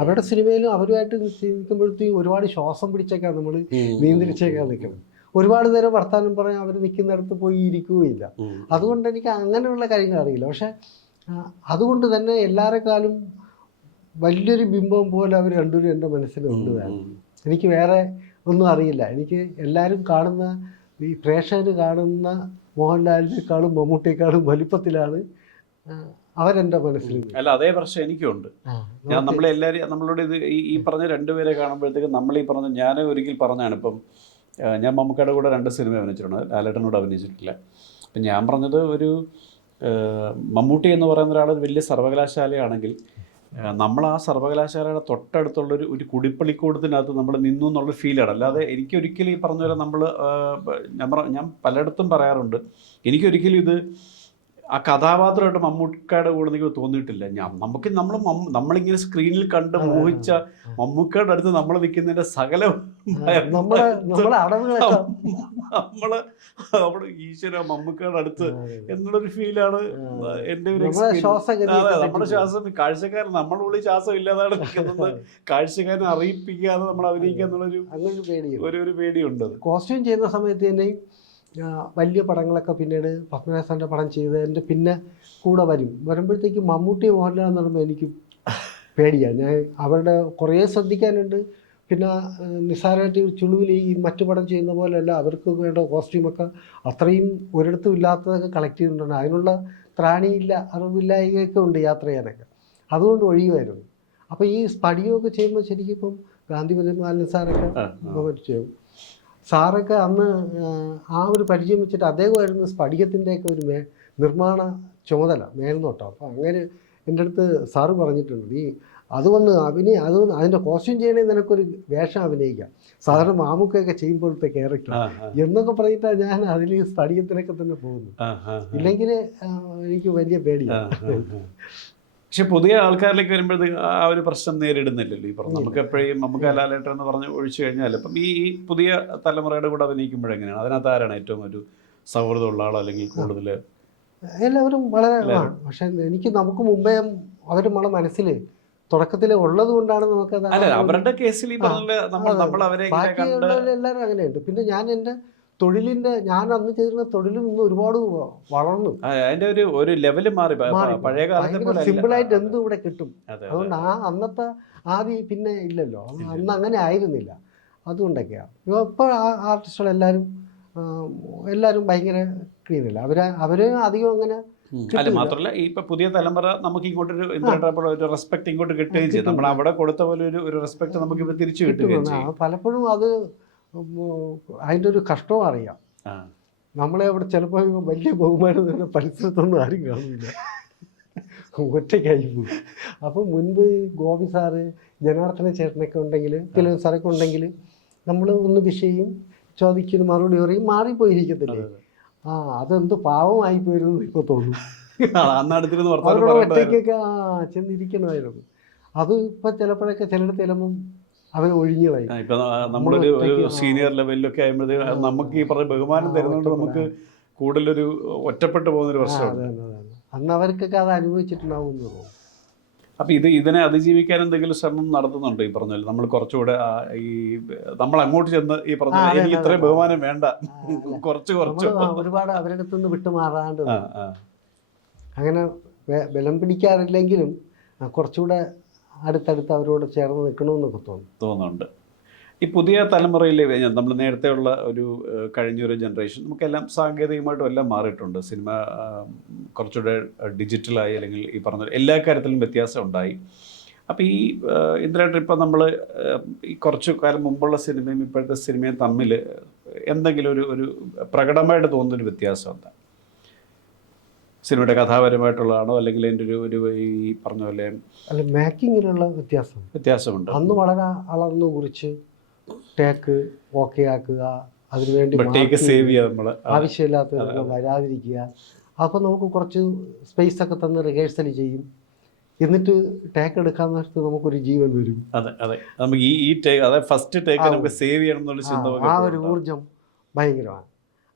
അവരുടെ സിനിമയിലും അവരുമായിട്ട് നിൽക്കുമ്പോഴത്തേക്കും ഒരുപാട് ശ്വാസം പിടിച്ചേക്കാൻ നമ്മൾ നിയന്ത്രിച്ചേക്കാൻ നിൽക്കണം. ഒരുപാട് നേരം വർത്താനം പറയാൻ അവർ നിൽക്കുന്നിടത്ത് പോയി ഇരിക്കുകയില്ല. അതുകൊണ്ട് എനിക്ക് അങ്ങനെയുള്ള കാര്യങ്ങൾ അറിയില്ല. പക്ഷെ അതുകൊണ്ട് തന്നെ എല്ലാവരെക്കാളും വലിയൊരു ബിംബം പോലെ അവർ രണ്ടുപേരും എൻ്റെ മനസ്സിലുണ്ട്. എനിക്ക് വേറെ ഒന്നും അറിയില്ല. എനിക്ക് എല്ലാവരും കാണുന്ന ഈ പ്രേക്ഷകർ കാണുന്ന മോഹൻലാലിനേക്കാളും മമ്മൂട്ടിയേക്കാളും വലിപ്പത്തിലാണ് അവരെൻ്റെ മനസ്സിൽ. അല്ല, അതേ പ്രശ്നം എനിക്കുണ്ട്. നമ്മളോട് ഇത് ഈ പറഞ്ഞ 2 പേരെ കാണുമ്പോഴത്തേക്കും നമ്മൾ ഈ പറഞ്ഞ ഞാൻ ഒരിക്കൽ പറഞ്ഞാണ്. ഇപ്പം ഞാൻ മമ്മൂക്കയുടെ കൂടെ 2 സിനിമ അഭിനയിച്ചിട്ടുണ്ട്, ലാലേട്ടനോട് അഭിനയിച്ചിട്ടില്ല. അപ്പം ഞാൻ പറഞ്ഞത് മമ്മൂട്ടി എന്ന് പറയുന്ന ഒരാൾ വലിയ സർവകലാശാലയാണെങ്കിൽ നമ്മൾ ആ സർവകലാശാലയുടെ തൊട്ടടുത്തുള്ള ഒരു കുടിപ്പള്ളിക്കൂടത്തിനകത്ത് നമ്മൾ നിന്നു എന്നുള്ള ഫീലാണ്. അല്ലാതെ എനിക്കൊരിക്കലും ഈ പറഞ്ഞ പോലെ ഞാൻ പലയിടത്തും പറയാറുണ്ട്, എനിക്കൊരിക്കലും ഇത് ആ കഥാപാത്രമായിട്ട് മമ്മൂക്കയുടെ കൂടെ എനിക്ക് തോന്നിയിട്ടില്ല. നമ്മളിങ്ങനെ സ്ക്രീനിൽ കണ്ട് മോഹിച്ച മമ്മൂക്കയുടെ അടുത്ത് നമ്മൾ നിൽക്കുന്നതിന്റെ നമ്മള് ഈശ്വര മമ്മൂക്കയുടെ അടുത്ത് എന്നുള്ളൊരു ഫീലാണ് എൻ്റെ ഒരു നമ്മുടെ ശ്വാസം. കാഴ്ചക്കാരൻ നമ്മുടെ ഉള്ളിൽ ശ്വാസം ഇല്ലാതാണ് നിൽക്കുന്നത്. കാഴ്ചക്കാരനെ അറിയിപ്പിക്കാതെ നമ്മൾ അഭിനയിക്കുക എന്നുള്ളൊരു പേടിയുണ്ട്. കോസ്റ്റ്യൂം ചെയ്യുന്ന സമയത്ത് തന്നെ വലിയ പടങ്ങളൊക്കെ പിന്നീട് പത്മനാഭൻ്റെ പടം ചെയ്തതിൻ്റെ പിന്നെ കൂടെ വരുമ്പോഴത്തേക്കും മമ്മൂട്ടി മോഹൻലാൽ എന്ന് പറയുമ്പോൾ എനിക്ക് പേടിയാണ്. ഞാൻ അവരുടെ കുറേ ശ്രദ്ധിക്കാനുണ്ട്. പിന്നെ നിസ്സാരമായിട്ട് ചുളുവിൽ ഈ മറ്റു പടം ചെയ്യുന്ന പോലെയല്ല, അവർക്ക് വേണ്ട കോസ്റ്റ്യൂമൊക്കെ അത്രയും ഒരിടത്തും ഇല്ലാത്തതൊക്കെ കളക്ട് ചെയ്തിട്ടുണ്ട്. അതിനുള്ള ത്രാണിയില്ല, അറിവില്ലായ്മയൊക്കെ ഉണ്ട് യാത്ര ചെയ്യാനൊക്കെ. അതുകൊണ്ട് ഒഴിയുമായിരുന്നു. അപ്പോൾ ഈ സ്പടികമൊക്കെ ചെയ്യുമ്പോൾ ശരിക്കും ഇപ്പം ഗാന്ധി മാലിന്യ സാറൊക്കെ സാറൊക്കെ അന്ന് ആ ഒരു പരിചയം വെച്ചിട്ട് അദ്ദേഹമായിരുന്നു സ്ഫടികത്തിൻ്റെയൊക്കെ ഒരു നിർമ്മാണ ചുമതല, മേൽനോട്ടം. അപ്പോൾ അങ്ങനെ എൻ്റെ അടുത്ത് സാറ് പറഞ്ഞിട്ടുണ്ട്, ഈ അത് അതിൻ്റെ കോസ്റ്റ്യൂം ചെയ്യണമെങ്കിൽ നിനക്കൊരു വേഷം അഭിനയിക്കാം, സാധാരണ മാമുക്കൊക്കെ ചെയ്യുമ്പോഴത്തെ ക്യാരക്ടർ എന്നൊക്കെ പറഞ്ഞിട്ടാണ് ഞാൻ അതിൽ സ്റ്റഡിയത്തിനൊക്കെ തന്നെ പോകുന്നു. ഇല്ലെങ്കിൽ എനിക്ക് വലിയ പേടിയാണ്. പക്ഷെ പുതിയ ആൾക്കാരിലേക്ക് വരുമ്പോഴത്തേക്ക് ആ ഒരു പ്രശ്നം നേരിടുന്നില്ലല്ലോ. ഈ പറഞ്ഞു നമുക്ക് എപ്പോഴും നമുക്ക് ലാലേട്ടൻ എന്ന് പറഞ്ഞ് ഒഴിച്ചു കഴിഞ്ഞാൽ ഇപ്പം ഈ പുതിയ തലമുറയുടെ കൂടെ അഭിനയിക്കുമ്പോഴെങ്ങനെയാണ്, അതിനകത്ത് ആരാണ് ഏറ്റവും ഒരു സൗഹൃദമുള്ള ആളോ അല്ലെങ്കിൽ കൂടുതൽ? എല്ലാവരും വളരെ പക്ഷെ നമുക്ക് മുമ്പേ അവർ നമ്മളെ മനസ്സിൽ തുടക്കത്തിൽ ഉള്ളത് കൊണ്ടാണ് നമുക്കത്. അവരുടെ കേസിൽ എല്ലാവരും അങ്ങനെയുണ്ട്. പിന്നെ ഞാൻ എൻ്റെ തൊഴിലിൻ്റെ ഞാൻ അന്ന് ചെയ്തിരുന്ന തൊഴിലും ഇന്ന് ഒരുപാട് വളർന്നു, അതിന്റെ ഒരു ലെവല് മാറി. പഴയ കാലത്തെ സിമ്പിളായിട്ട് എന്തും ഇവിടെ കിട്ടും. അതുകൊണ്ട് അന്നത്തെ ആദ്യം പിന്നെ ഇല്ലല്ലോ, അന്ന് അങ്ങനെ ആയിരുന്നില്ല. അതുകൊണ്ടൊക്കെയാണ് ഇപ്പോൾ ആർട്ടിസ്റ്റുകളെല്ലാവരും ഭയങ്കര ക്ലീനല്ല. അവര് അധികം അങ്ങനെ അല്ല. മാത്രമല്ല ഇപ്പൊ പുതിയ തലമുറ നമുക്ക് ഇങ്ങോട്ടൊരു ഒരു റെസ്പെക്ട് ഇങ്ങോട്ട് കിട്ടുകയും ചെയ്യും. നമ്മൾ അവിടെ കൊടുത്ത പോലെ ഒരു റെസ്പെക്ട് നമുക്ക് ഇപ്പൊ തിരിച്ചു കിട്ടുകയും ചെയ്യും. പലപ്പോഴും അത് അതിൻ്റെ ഒരു കഷ്ടവും അറിയാം. നമ്മളെ അവിടെ ചിലപ്പോൾ വലിയ ബഹുമാനം തന്നെ പരിസരത്തൊന്നും ആരും കാണില്ല, ഒറ്റയ്ക്കായി പോകും. അപ്പം മുൻപ് ഗോപി സാറ്, ജനാർദ്ദന ചേട്ടനൊക്കെ ഉണ്ടെങ്കിൽ, തിലകൻ സാറൊക്കെ ഉണ്ടെങ്കിൽ നമ്മൾ ഒന്ന് വിഷയം ചോദിക്കുന്ന മറുപടി പറയും, മാറിപ്പോയിരിക്കത്തില്ലേ. അതെന്ത് പാവമായി പോയിരുന്നു ഇപ്പോൾ തോന്നുന്നു. അവരുടെ ഒറ്റയ്ക്കൊക്കെ ചെന്നിരിക്കണമായിരുന്നു. അത് ഇപ്പം ചിലപ്പോഴൊക്കെ ചിലയിടത്ത് ചെല്ലുമ്പം അവൻ ഒഴിഞ്ഞുകളായി. ഇപ്പം നമ്മളൊരു സീനിയർ ലെവലിലൊക്കെ ആകുമ്പോഴത്തേക്ക് നമുക്ക് ഈ പറഞ്ഞ ബഹുമാനം തരുന്നതുകൊണ്ട് നമുക്ക് കൂടുതലൊരു ഒറ്റപ്പെട്ടു പോകുന്നൊരു പ്രശ്നമാണ്. അന്ന് അവർക്കൊക്കെ അത് അനുഭവിച്ചിട്ടുണ്ടാവും എന്ന് തോന്നുന്നു. അപ്പം ഇതിനെ അതിജീവിക്കാൻ എന്തെങ്കിലും ശ്രമം നടത്തുന്നുണ്ട്? ഈ പറഞ്ഞ നമ്മൾ കുറച്ചുകൂടെ ഈ നമ്മൾ അങ്ങോട്ട് ചെന്ന് ഈ പറഞ്ഞ എനിക്ക് ഇത്രയും ബഹുമാനം വേണ്ട, കുറച്ച് ഒരുപാട് അവരുടെ അടുത്തുനിന്ന് വിട്ടുമാറാണ്ട് അങ്ങനെ ബലം പിടിക്കാറില്ലെങ്കിലും കുറച്ചുകൂടെ അടുത്തടുത്ത് അവരോട് ചേർന്ന് നിൽക്കണമെന്നൊക്കെ തോന്നുന്നുണ്ട്. ഈ പുതിയ തലമുറയിൽ നമ്മൾ നേരത്തെയുള്ള ഒരു കഴിഞ്ഞൊരു ജനറേഷൻ നമുക്കെല്ലാം സാങ്കേതികമായിട്ടും എല്ലാം മാറിയിട്ടുണ്ട്. സിനിമ കുറച്ചുകൂടെ ഡിജിറ്റലായി, അല്ലെങ്കിൽ ഈ പറഞ്ഞ എല്ലാ കാര്യത്തിലും വ്യത്യാസം ഉണ്ടായി. അപ്പോൾ ഈ ഇന്ദ്രേട്ടൻ ഇപ്പം നമ്മൾ ഈ കുറച്ചു കാലം മുമ്പുള്ള സിനിമയും ഇപ്പോഴത്തെ സിനിമയും തമ്മിൽ എന്തെങ്കിലും ഒരു പ്രകടമായിട്ട് തോന്നുന്നൊരു വ്യത്യാസം എന്താ? സിനിമയുടെ കഥാപരമായിട്ടുള്ളതാണോ, അല്ലെങ്കിൽ എൻ്റെ ഒരു ഈ പറഞ്ഞ പോലെ മേക്കിങ്ങിലുള്ള വ്യത്യാസമുണ്ട്. അന്ന് വളരെ അളന്നു കുറിച്ച് ടേക്ക് ഓക്കെ ആക്കുക, അതിനുവേണ്ടി ആവശ്യമില്ലാത്ത വരാതിരിക്കുക. അപ്പോൾ നമുക്ക് കുറച്ച് സ്പേസ് ഒക്കെ തന്ന് റിഹേഴ്സൽ ചെയ്യും, എന്നിട്ട് ടേക്ക് എടുക്കാൻ നേരത്ത് നമുക്കൊരു ജീവൻ വരും. ആ ഒരു ഊർജം ഭയങ്കരമാണ്.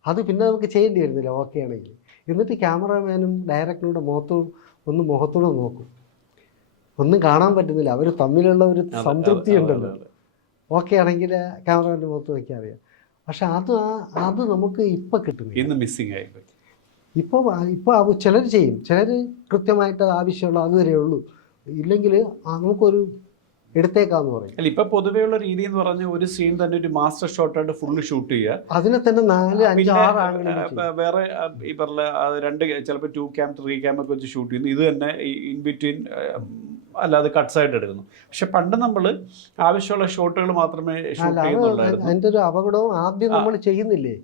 അത് പിന്നെ നമുക്ക് ചെയ്യേണ്ടി വരുന്നില്ല ഓക്കെ ആണെങ്കിൽ. എന്നിട്ട് ക്യാമറാമാനും ഡയറക്ടറുടെ മുഖത്തോട് നോക്കും, ഒന്നും കാണാൻ പറ്റുന്നില്ല, അവർ തമ്മിലുള്ള ഒരു സംതൃപ്തി ഉണ്ടല്ലോ. ഓക്കെ ആണെങ്കിൽ ക്യാമറാമാൻ്റെ മുഖത്ത് നോക്കിയാൽ അറിയാം. പക്ഷെ അത് നമുക്ക് ഇപ്പം കിട്ടുന്നില്ല, മിസ്സിങ് ആയി. ഇപ്പോൾ ചിലർ ചെയ്യും, ചിലർ കൃത്യമായിട്ട് ആവശ്യമുള്ള അതുവരെ ഉള്ളൂ, ഇല്ലെങ്കിൽ നമുക്കൊരു എടുത്തേക്കാന്ന് പറയും. അല്ല, ഇപ്പൊ പൊതുവെയുള്ള രീതി എന്ന് പറഞ്ഞ ഒരു സീൻ തന്നെ ഒരു മാസ്റ്റർ ഷോട്ടായിട്ട് ഫുള്ള് ഷൂട്ട് ചെയ്യുക, അതിനെ തന്നെ 4, 5, 6 വേറെ ഈ പറഞ്ഞ 2 ചിലപ്പോൾ 2 ക്യാം 3 ക്യാം ഒക്കെ വെച്ച് ഷൂട്ട് ചെയ്യുന്നു. ഇത് തന്നെ ഇൻ ബിറ്റ്വീൻ അല്ലാതെ കട്ട്സ് ആയിട്ട് എടുക്കുന്നു. പക്ഷെ പണ്ട് നമ്മൾ ആവശ്യമുള്ള ഷോട്ടുകൾ മാത്രമേ ഷൂട്ട് ചെയ്യുന്നുള്ളായിരുന്നു. അതിന്റെ ഒരു അപകടവും ആദ്യം നമ്മൾ ചെയ്യുന്നില്ലേ,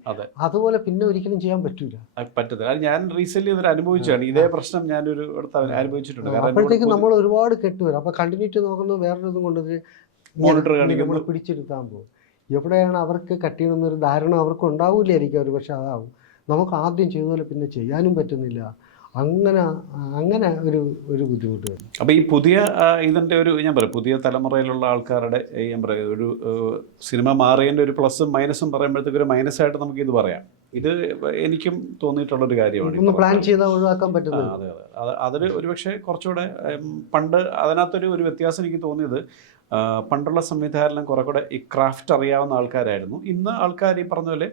അതുപോലെ പിന്നെ ഒരിക്കലും ചെയ്യാൻ പറ്റത്തില്ല. ഞാൻ റീസെന്റ് ഇതൊരു അനുഭവിച്ചാണ്, ഇതേ പ്രശ്നം ഞാനൊരു അനുഭവിച്ചിട്ടുണ്ട്. അപ്പോഴത്തേക്ക് നമ്മൾ ഒരുപാട് കെട്ടുവരും. അപ്പൊ കണ്ടിന്യൂറ്റി നോക്കുന്നത് വേറൊരു കൊണ്ടുവന്ന് മോണിറ്റർ കാണിക്കും, നമ്മൾ പിടിച്ചെടുത്താൻ പോകും. എവിടെയാണ് അവർക്ക് കട്ട് ചെയ്യണമെന്നൊരു ധാരണ അവർക്ക് ഉണ്ടാവില്ലായിരിക്കും, അവർ പക്ഷെ അതാവും. നമുക്ക് ആദ്യം ചെയ്തതുപോലെ പിന്നെ ചെയ്യാനും പറ്റുന്നില്ല. അങ്ങനെ ഒരു ബുദ്ധിമുട്ട് വരും. അപ്പോൾ ഈ പുതിയ ഇതിൻ്റെ ഞാൻ പറയും പുതിയ തലമുറയിലുള്ള ആൾക്കാരുടെ ഞാൻ പറയും ഒരു സിനിമ മാറിയതിൻ്റെ ഒരു പ്ലസും മൈനസും പറയുമ്പോഴത്തേക്ക് ഒരു മൈനസായിട്ട് നമുക്ക് ഇത് പറയാം. ഇത് എനിക്കും തോന്നിയിട്ടുള്ളൊരു കാര്യമാണ്. പ്ലാൻ ചെയ്താൽ ഒഴിവാക്കാൻ പറ്റുന്നത്. അതെ, അതിൽ ഒരുപക്ഷെ കുറച്ചുകൂടെ പണ്ട് അതിനകത്തൊരു വ്യത്യാസം എനിക്ക് തോന്നിയത്, പണ്ടുള്ള സംവിധായകരെല്ലാം കുറെ കൂടെ ഈ ക്രാഫ്റ്റ് അറിയാവുന്ന ആൾക്കാരായിരുന്നു. ഇന്ന് ആൾക്കാർ ഈ പറഞ്ഞ പോലെ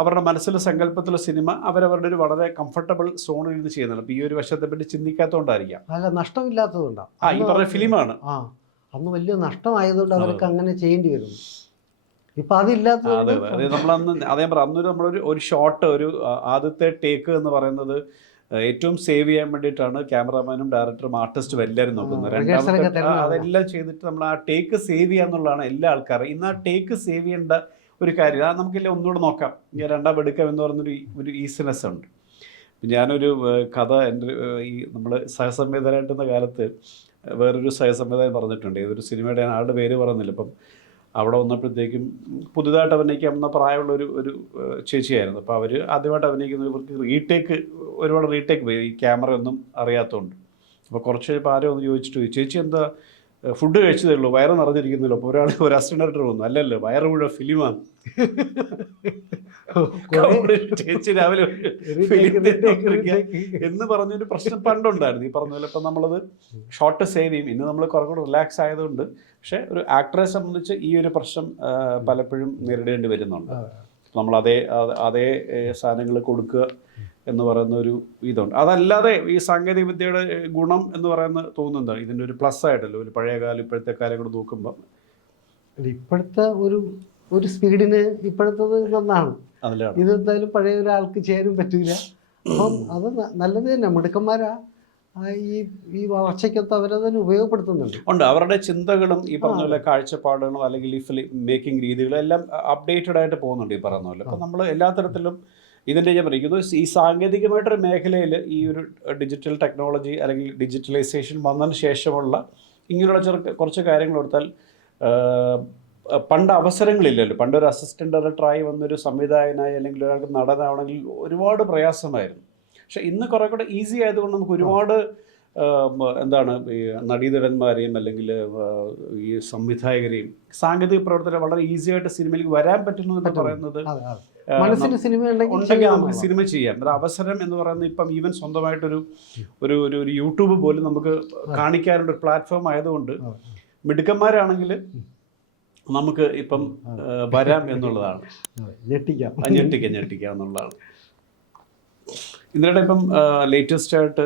അവരുടെ മനസ്സിലെ സങ്കല്പത്തിലെ സിനിമ അവരവരുടെ ഒരു വളരെ കംഫർട്ടബിൾ സോണിൽ നിന്ന് ചെയ്യുന്നുണ്ട്. അപ്പോൾ ഈ ഒരു വശത്തെ പറ്റി ചിന്തിക്കാത്തതുകൊണ്ടായിരിക്കാം. അല്ല, നഷ്ടമില്ലാത്തതുകൊണ്ടാണ്. ഈ പറഞ്ഞ ഫിലിമാണ് അന്ന് വലിയ നഷ്ടമായതുകൊണ്ട് അവർക്ക് അങ്ങനെ ചെയ്യേണ്ടി വരും. ഇപ്പം അതില്ലാത്ത നമ്മളന്ന് അതേ പറയാം, അന്നൊരു നമ്മളൊരു ഷോട്ട്, ഒരു ആദ്യത്തെ ടേക്ക് എന്ന് പറയുന്നത് ഏറ്റവും സേവ് ചെയ്യാൻ വേണ്ടിയിട്ടാണ് ക്യാമറാമാനും ഡയറക്ടറും ആർട്ടിസ്റ്റും എല്ലാവരും നോക്കുന്നത്. രണ്ടാമത്തെ അതെല്ലാം ചെയ്തിട്ട് നമ്മൾ ആ ടേക്ക് സേവ് ചെയ്യാന്നുള്ളതാണ് എല്ലാ ആൾക്കാരും. ഇന്ന് ആ ടേക്ക് സേവ് ചെയ്യേണ്ട ഒരു കാര്യം നമുക്കില്ല, ഒന്നുകൂടെ നോക്കാം, രണ്ടാം എടുക്കാം എന്ന് പറഞ്ഞൊരു ഈസിനെസ് ഉണ്ട്. ഞാനൊരു കഥ എൻ്റെ ഈ നമ്മൾ സഹസംവിധാനായിട്ടുന്ന കാലത്ത് വേറൊരു സഹസംവിധായകൻ പറഞ്ഞിട്ടുണ്ട്, ഏതൊരു സിനിമയുടെ ആളുടെ പേര് പറയുന്നില്ല, ഇപ്പം അവിടെ വന്നപ്പോഴത്തേക്കും പുതുതായിട്ട് അഭിനയിക്കാവുന്ന പ്രായമുള്ള ഒരു ചേച്ചിയായിരുന്നു. അപ്പോൾ അവർ ആദ്യമായിട്ട് അഭിനയിക്കുന്ന ഇവർക്ക് ഒരുപാട് റീടേക്ക് പോയി, ഈ ക്യാമറ ഒന്നും അറിയാത്തതുകൊണ്ട്. അപ്പോൾ കുറച്ച് കഴിയുമ്പോൾ ആരോ ഒന്ന് ചോദിച്ചിട്ട്, ചേച്ചി എന്താ ഫുഡ് കഴിച്ചതേ ഉള്ളൂ, വയറ് നിറഞ്ഞിരിക്കുന്നില്ല. അപ്പോൾ ഒരു അസിസ്റ്റന്റ് ഡയറക്ടർ വന്നു, അല്ലല്ലോ വയറ് മുഴുവൻ ഫിലിമാണ്. ചേച്ചി രാവിലെ എന്ന് പറഞ്ഞൊരു പ്രശ്നം പണ്ടുണ്ടായിരുന്നു. ഈ പറഞ്ഞ പോലെ ഇപ്പം നമ്മളത് ഷോർട്ട് സേവ് ചെയ്യും. ഇന്ന് നമ്മൾ കുറെ കൂടെ റിലാക്സ് ആയതുകൊണ്ട്. പക്ഷെ ഒരു ആക്ടറെ സംബന്ധിച്ച് ഈ ഒരു പ്രശ്നം പലപ്പോഴും നേരിടേണ്ടി വരുന്നുണ്ട്. നമ്മൾ അതേ സാധനങ്ങൾ കൊടുക്കുക എന്ന് പറയുന്ന ഒരു ഇതുണ്ട്. അതല്ലാതെ ഈ സാങ്കേതിക വിദ്യയുടെ ഗുണം എന്ന് പറയുന്നത് തോന്നുന്നത് ഇതിൻ്റെ ഒരു പ്ലസ് ആയിട്ടല്ലോ, ഒരു പഴയ കാലം ഇപ്പോഴത്തെ കാലം കൂടെ നോക്കുമ്പോൾ ഇപ്പോഴത്തെ ഒരു സ്പീഡിന് ഇപ്പോഴത്തത് നന്നാണ്. ഇതെന്തായാലും പഴയ ഒരാൾക്ക് ചെയ്യാനും പറ്റില്ല. അപ്പം അത് നല്ലത് തന്നെ. മിടുക്കന്മാരാ ഈ വളർച്ചയ്ക്കൊത്ത് അവരതിനെ ഉപയോഗപ്പെടുത്തുന്നുണ്ട്. ഉണ്ട്. അവരുടെ ചിന്തകളും ഈ പറഞ്ഞ പോലെ കാഴ്ചപ്പാടുകളും അല്ലെങ്കിൽ ഈ ഫിലിം മേക്കിംഗ് രീതികളും എല്ലാം അപ്ഡേറ്റഡ് ആയിട്ട് പോകുന്നുണ്ട് ഈ പറയുന്ന പോലെ. അപ്പം നമ്മൾ എല്ലാ തരത്തിലും ഇതിൻ്റെ ഞാൻ പറയുന്നത് ഈ സാങ്കേതികമായിട്ടൊരു മേഖലയിൽ ഈ ഒരു ഡിജിറ്റൽ ടെക്നോളജി അല്ലെങ്കിൽ ഡിജിറ്റലൈസേഷൻ വന്നതിന് ശേഷമുള്ള ഇങ്ങനെയുള്ള കുറച്ച് കാര്യങ്ങൾ കൊടുത്താൽ പണ്ട് അവസരങ്ങളില്ലല്ലോ. പണ്ടൊരു അസിസ്റ്റന്റ് ഡയറക്ടറായി വന്നൊരു സംവിധായകനായി അല്ലെങ്കിൽ ഒരാൾക്ക് നടനാവണമെങ്കിൽ ഒരുപാട് പ്രയാസമായിരുന്നു. പക്ഷെ ഇന്ന് കുറെ കൂടെ ഈസി ആയതുകൊണ്ട് നമുക്ക് ഒരുപാട് ഈ നടീനടന്മാരെയും അല്ലെങ്കിൽ ഈ സംവിധായകരെയും സാങ്കേതിക പ്രവർത്തനം വളരെ ഈസി ആയിട്ട് സിനിമയിലേക്ക് വരാൻ പറ്റുന്നു എന്ന് പറയുന്നത് ഉണ്ടെങ്കിൽ നമുക്ക് സിനിമ ചെയ്യാം. ഒരു അവസരം എന്ന് പറയുന്നത് ഇപ്പം ഈവൻ സ്വന്തമായിട്ടൊരു ഒരു യൂട്യൂബ് പോലും നമുക്ക് കാണിക്കാനുള്ള ഒരു പ്ലാറ്റ്ഫോം ആയതുകൊണ്ട് മിടുക്കന്മാരാണെങ്കിൽ നമുക്ക് ഇപ്പം വരാം എന്നുള്ളതാണ്. ഞെട്ടിക്കാം എന്നുള്ളതാണ്. ഇതിനിടെ ഇപ്പം ലേറ്റസ്റ്റ് ആയിട്ട്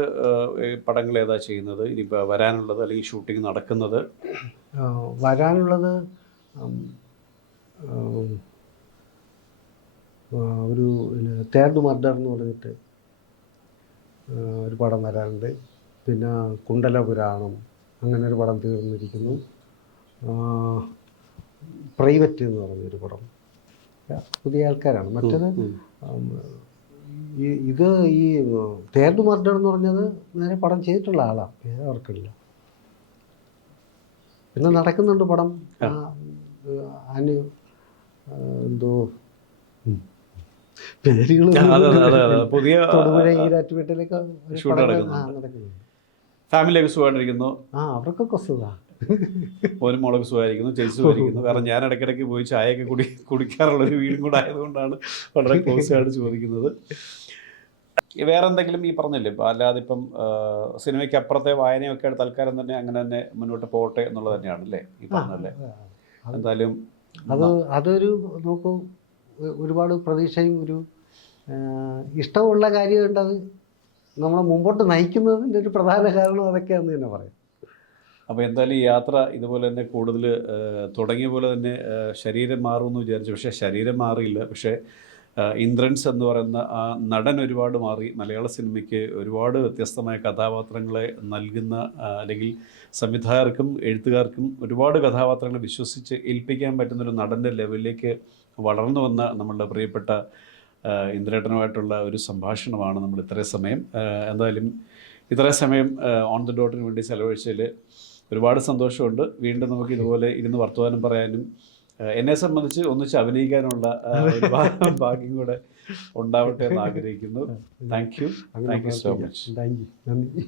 പടങ്ങൾ ഏതാ ചെയ്യുന്നത്, ഇനിയിപ്പോൾ വരാനുള്ളത് അല്ലെങ്കിൽ ഷൂട്ടിംഗ് നടക്കുന്നത്? വരാനുള്ളത് ഒരു തേർഡ് മർഡർ എന്ന് പറഞ്ഞിട്ട് ഒരു പടം വരാനുണ്ട്. പിന്നെ കുണ്ടലപുരാണം അങ്ങനെ ഒരു പടം തീർന്നിരിക്കുന്നു. പ്രൈവറ്റ് എന്ന് പറഞ്ഞൊരു പടം, പുതിയ ആൾക്കാരാണ്. മറ്റേത് ഈ തേർഡ് മർഡർ എന്ന് പറഞ്ഞത് നേരെ പടം ചെയ്തിട്ടുള്ള ആളാണ്, അവർക്കില്ല. പിന്നെ നടക്കുന്നുണ്ട് പടം, എന്തോ പേരുകൾ തൊടുപുഴ ഈരാറ്റുപേട്ടയിലൊക്കെ നടക്കുന്നുണ്ട്. ഫാമിലിയൊക്കെ സുഖമായിട്ടിരിക്കുന്നു? അവർക്കൊക്കെ സുഖമാണ്. ഒരു മോളൊക്കെ സുഖമായിരിക്കുന്നു, ചേച്ചി സുഖമായിരിക്കുന്നു. കാരണം ഞാൻ ഇടയ്ക്കിടയ്ക്ക് പോയി ചായയൊക്കെ കുടിക്കാറുള്ളൊരു വീടും കൂടെ ആയതുകൊണ്ടാണ് വളരെ ക്ലോസ് ആയിട്ട് ചോദിക്കുന്നത്. വേറെ എന്തെങ്കിലും ഈ പറഞ്ഞില്ലേ, അല്ലാതെ ഇപ്പം സിനിമയ്ക്ക് അപ്പുറത്തെ വായനയൊക്കെ തൽക്കാലം തന്നെ അങ്ങനെ തന്നെ മുന്നോട്ട് പോകട്ടെ എന്നുള്ളത് തന്നെയാണ് അല്ലേ ഈ പറഞ്ഞല്ലേ? എന്തായാലും അതൊരു നോക്കൂ, ഒരുപാട് പ്രതീക്ഷയും ഒരു ഇഷ്ടമുള്ള കാര്യമുണ്ട്. അത് നമ്മളെ മുമ്പോട്ട് നയിക്കുന്നതിൻ്റെ ഒരു പ്രധാന കാരണം അതൊക്കെയാണെന്ന് തന്നെ പറയാം. അപ്പോൾ എന്തായാലും ഈ യാത്ര ഇതുപോലെ തന്നെ കൂടുതൽ തുടങ്ങിയ പോലെ തന്നെ ശരീരം മാറുമെന്ന് വിചാരിച്ചു. പക്ഷേ ശരീരം മാറിയില്ല. പക്ഷേ ഇന്ദ്രൻസ് എന്ന് പറയുന്ന ആ നടൻ ഒരുപാട് മാറി. മലയാള സിനിമയ്ക്ക് ഒരുപാട് വ്യത്യസ്തമായ കഥാപാത്രങ്ങളെ നൽകുന്ന അല്ലെങ്കിൽ സംവിധായകർക്കും എഴുത്തുകാർക്കും ഒരുപാട് കഥാപാത്രങ്ങളെ വിശ്വസിച്ച് ഏൽപ്പിക്കാൻ പറ്റുന്നൊരു നടൻ്റെ ലെവലിലേക്ക് വളർന്നു വന്ന നമ്മളുടെ പ്രിയപ്പെട്ട ഇന്ദ്രേട്ടനുമായിട്ടുള്ള ഒരു സംഭാഷണമാണ് നമ്മൾ ഇത്രയും സമയം. എന്തായാലും ഇത്രയും സമയം ഓൺ ദി ഡോട്ടിന് വേണ്ടി ചെലവഴിച്ചതിൽ ഒരുപാട് സന്തോഷമുണ്ട്. വീണ്ടും നമുക്ക് ഇതുപോലെ ഇരുന്ന് വർത്തമാനം പറയാനും എന്നെ സംബന്ധിച്ച് ഒന്നിച്ച് അഭിനയിക്കാനുള്ള ഒരു ഭാഗ്യം കൂടെ ഉണ്ടാവട്ടെ എന്ന് ആഗ്രഹിക്കുന്നു. Thank you so much. നന്ദി.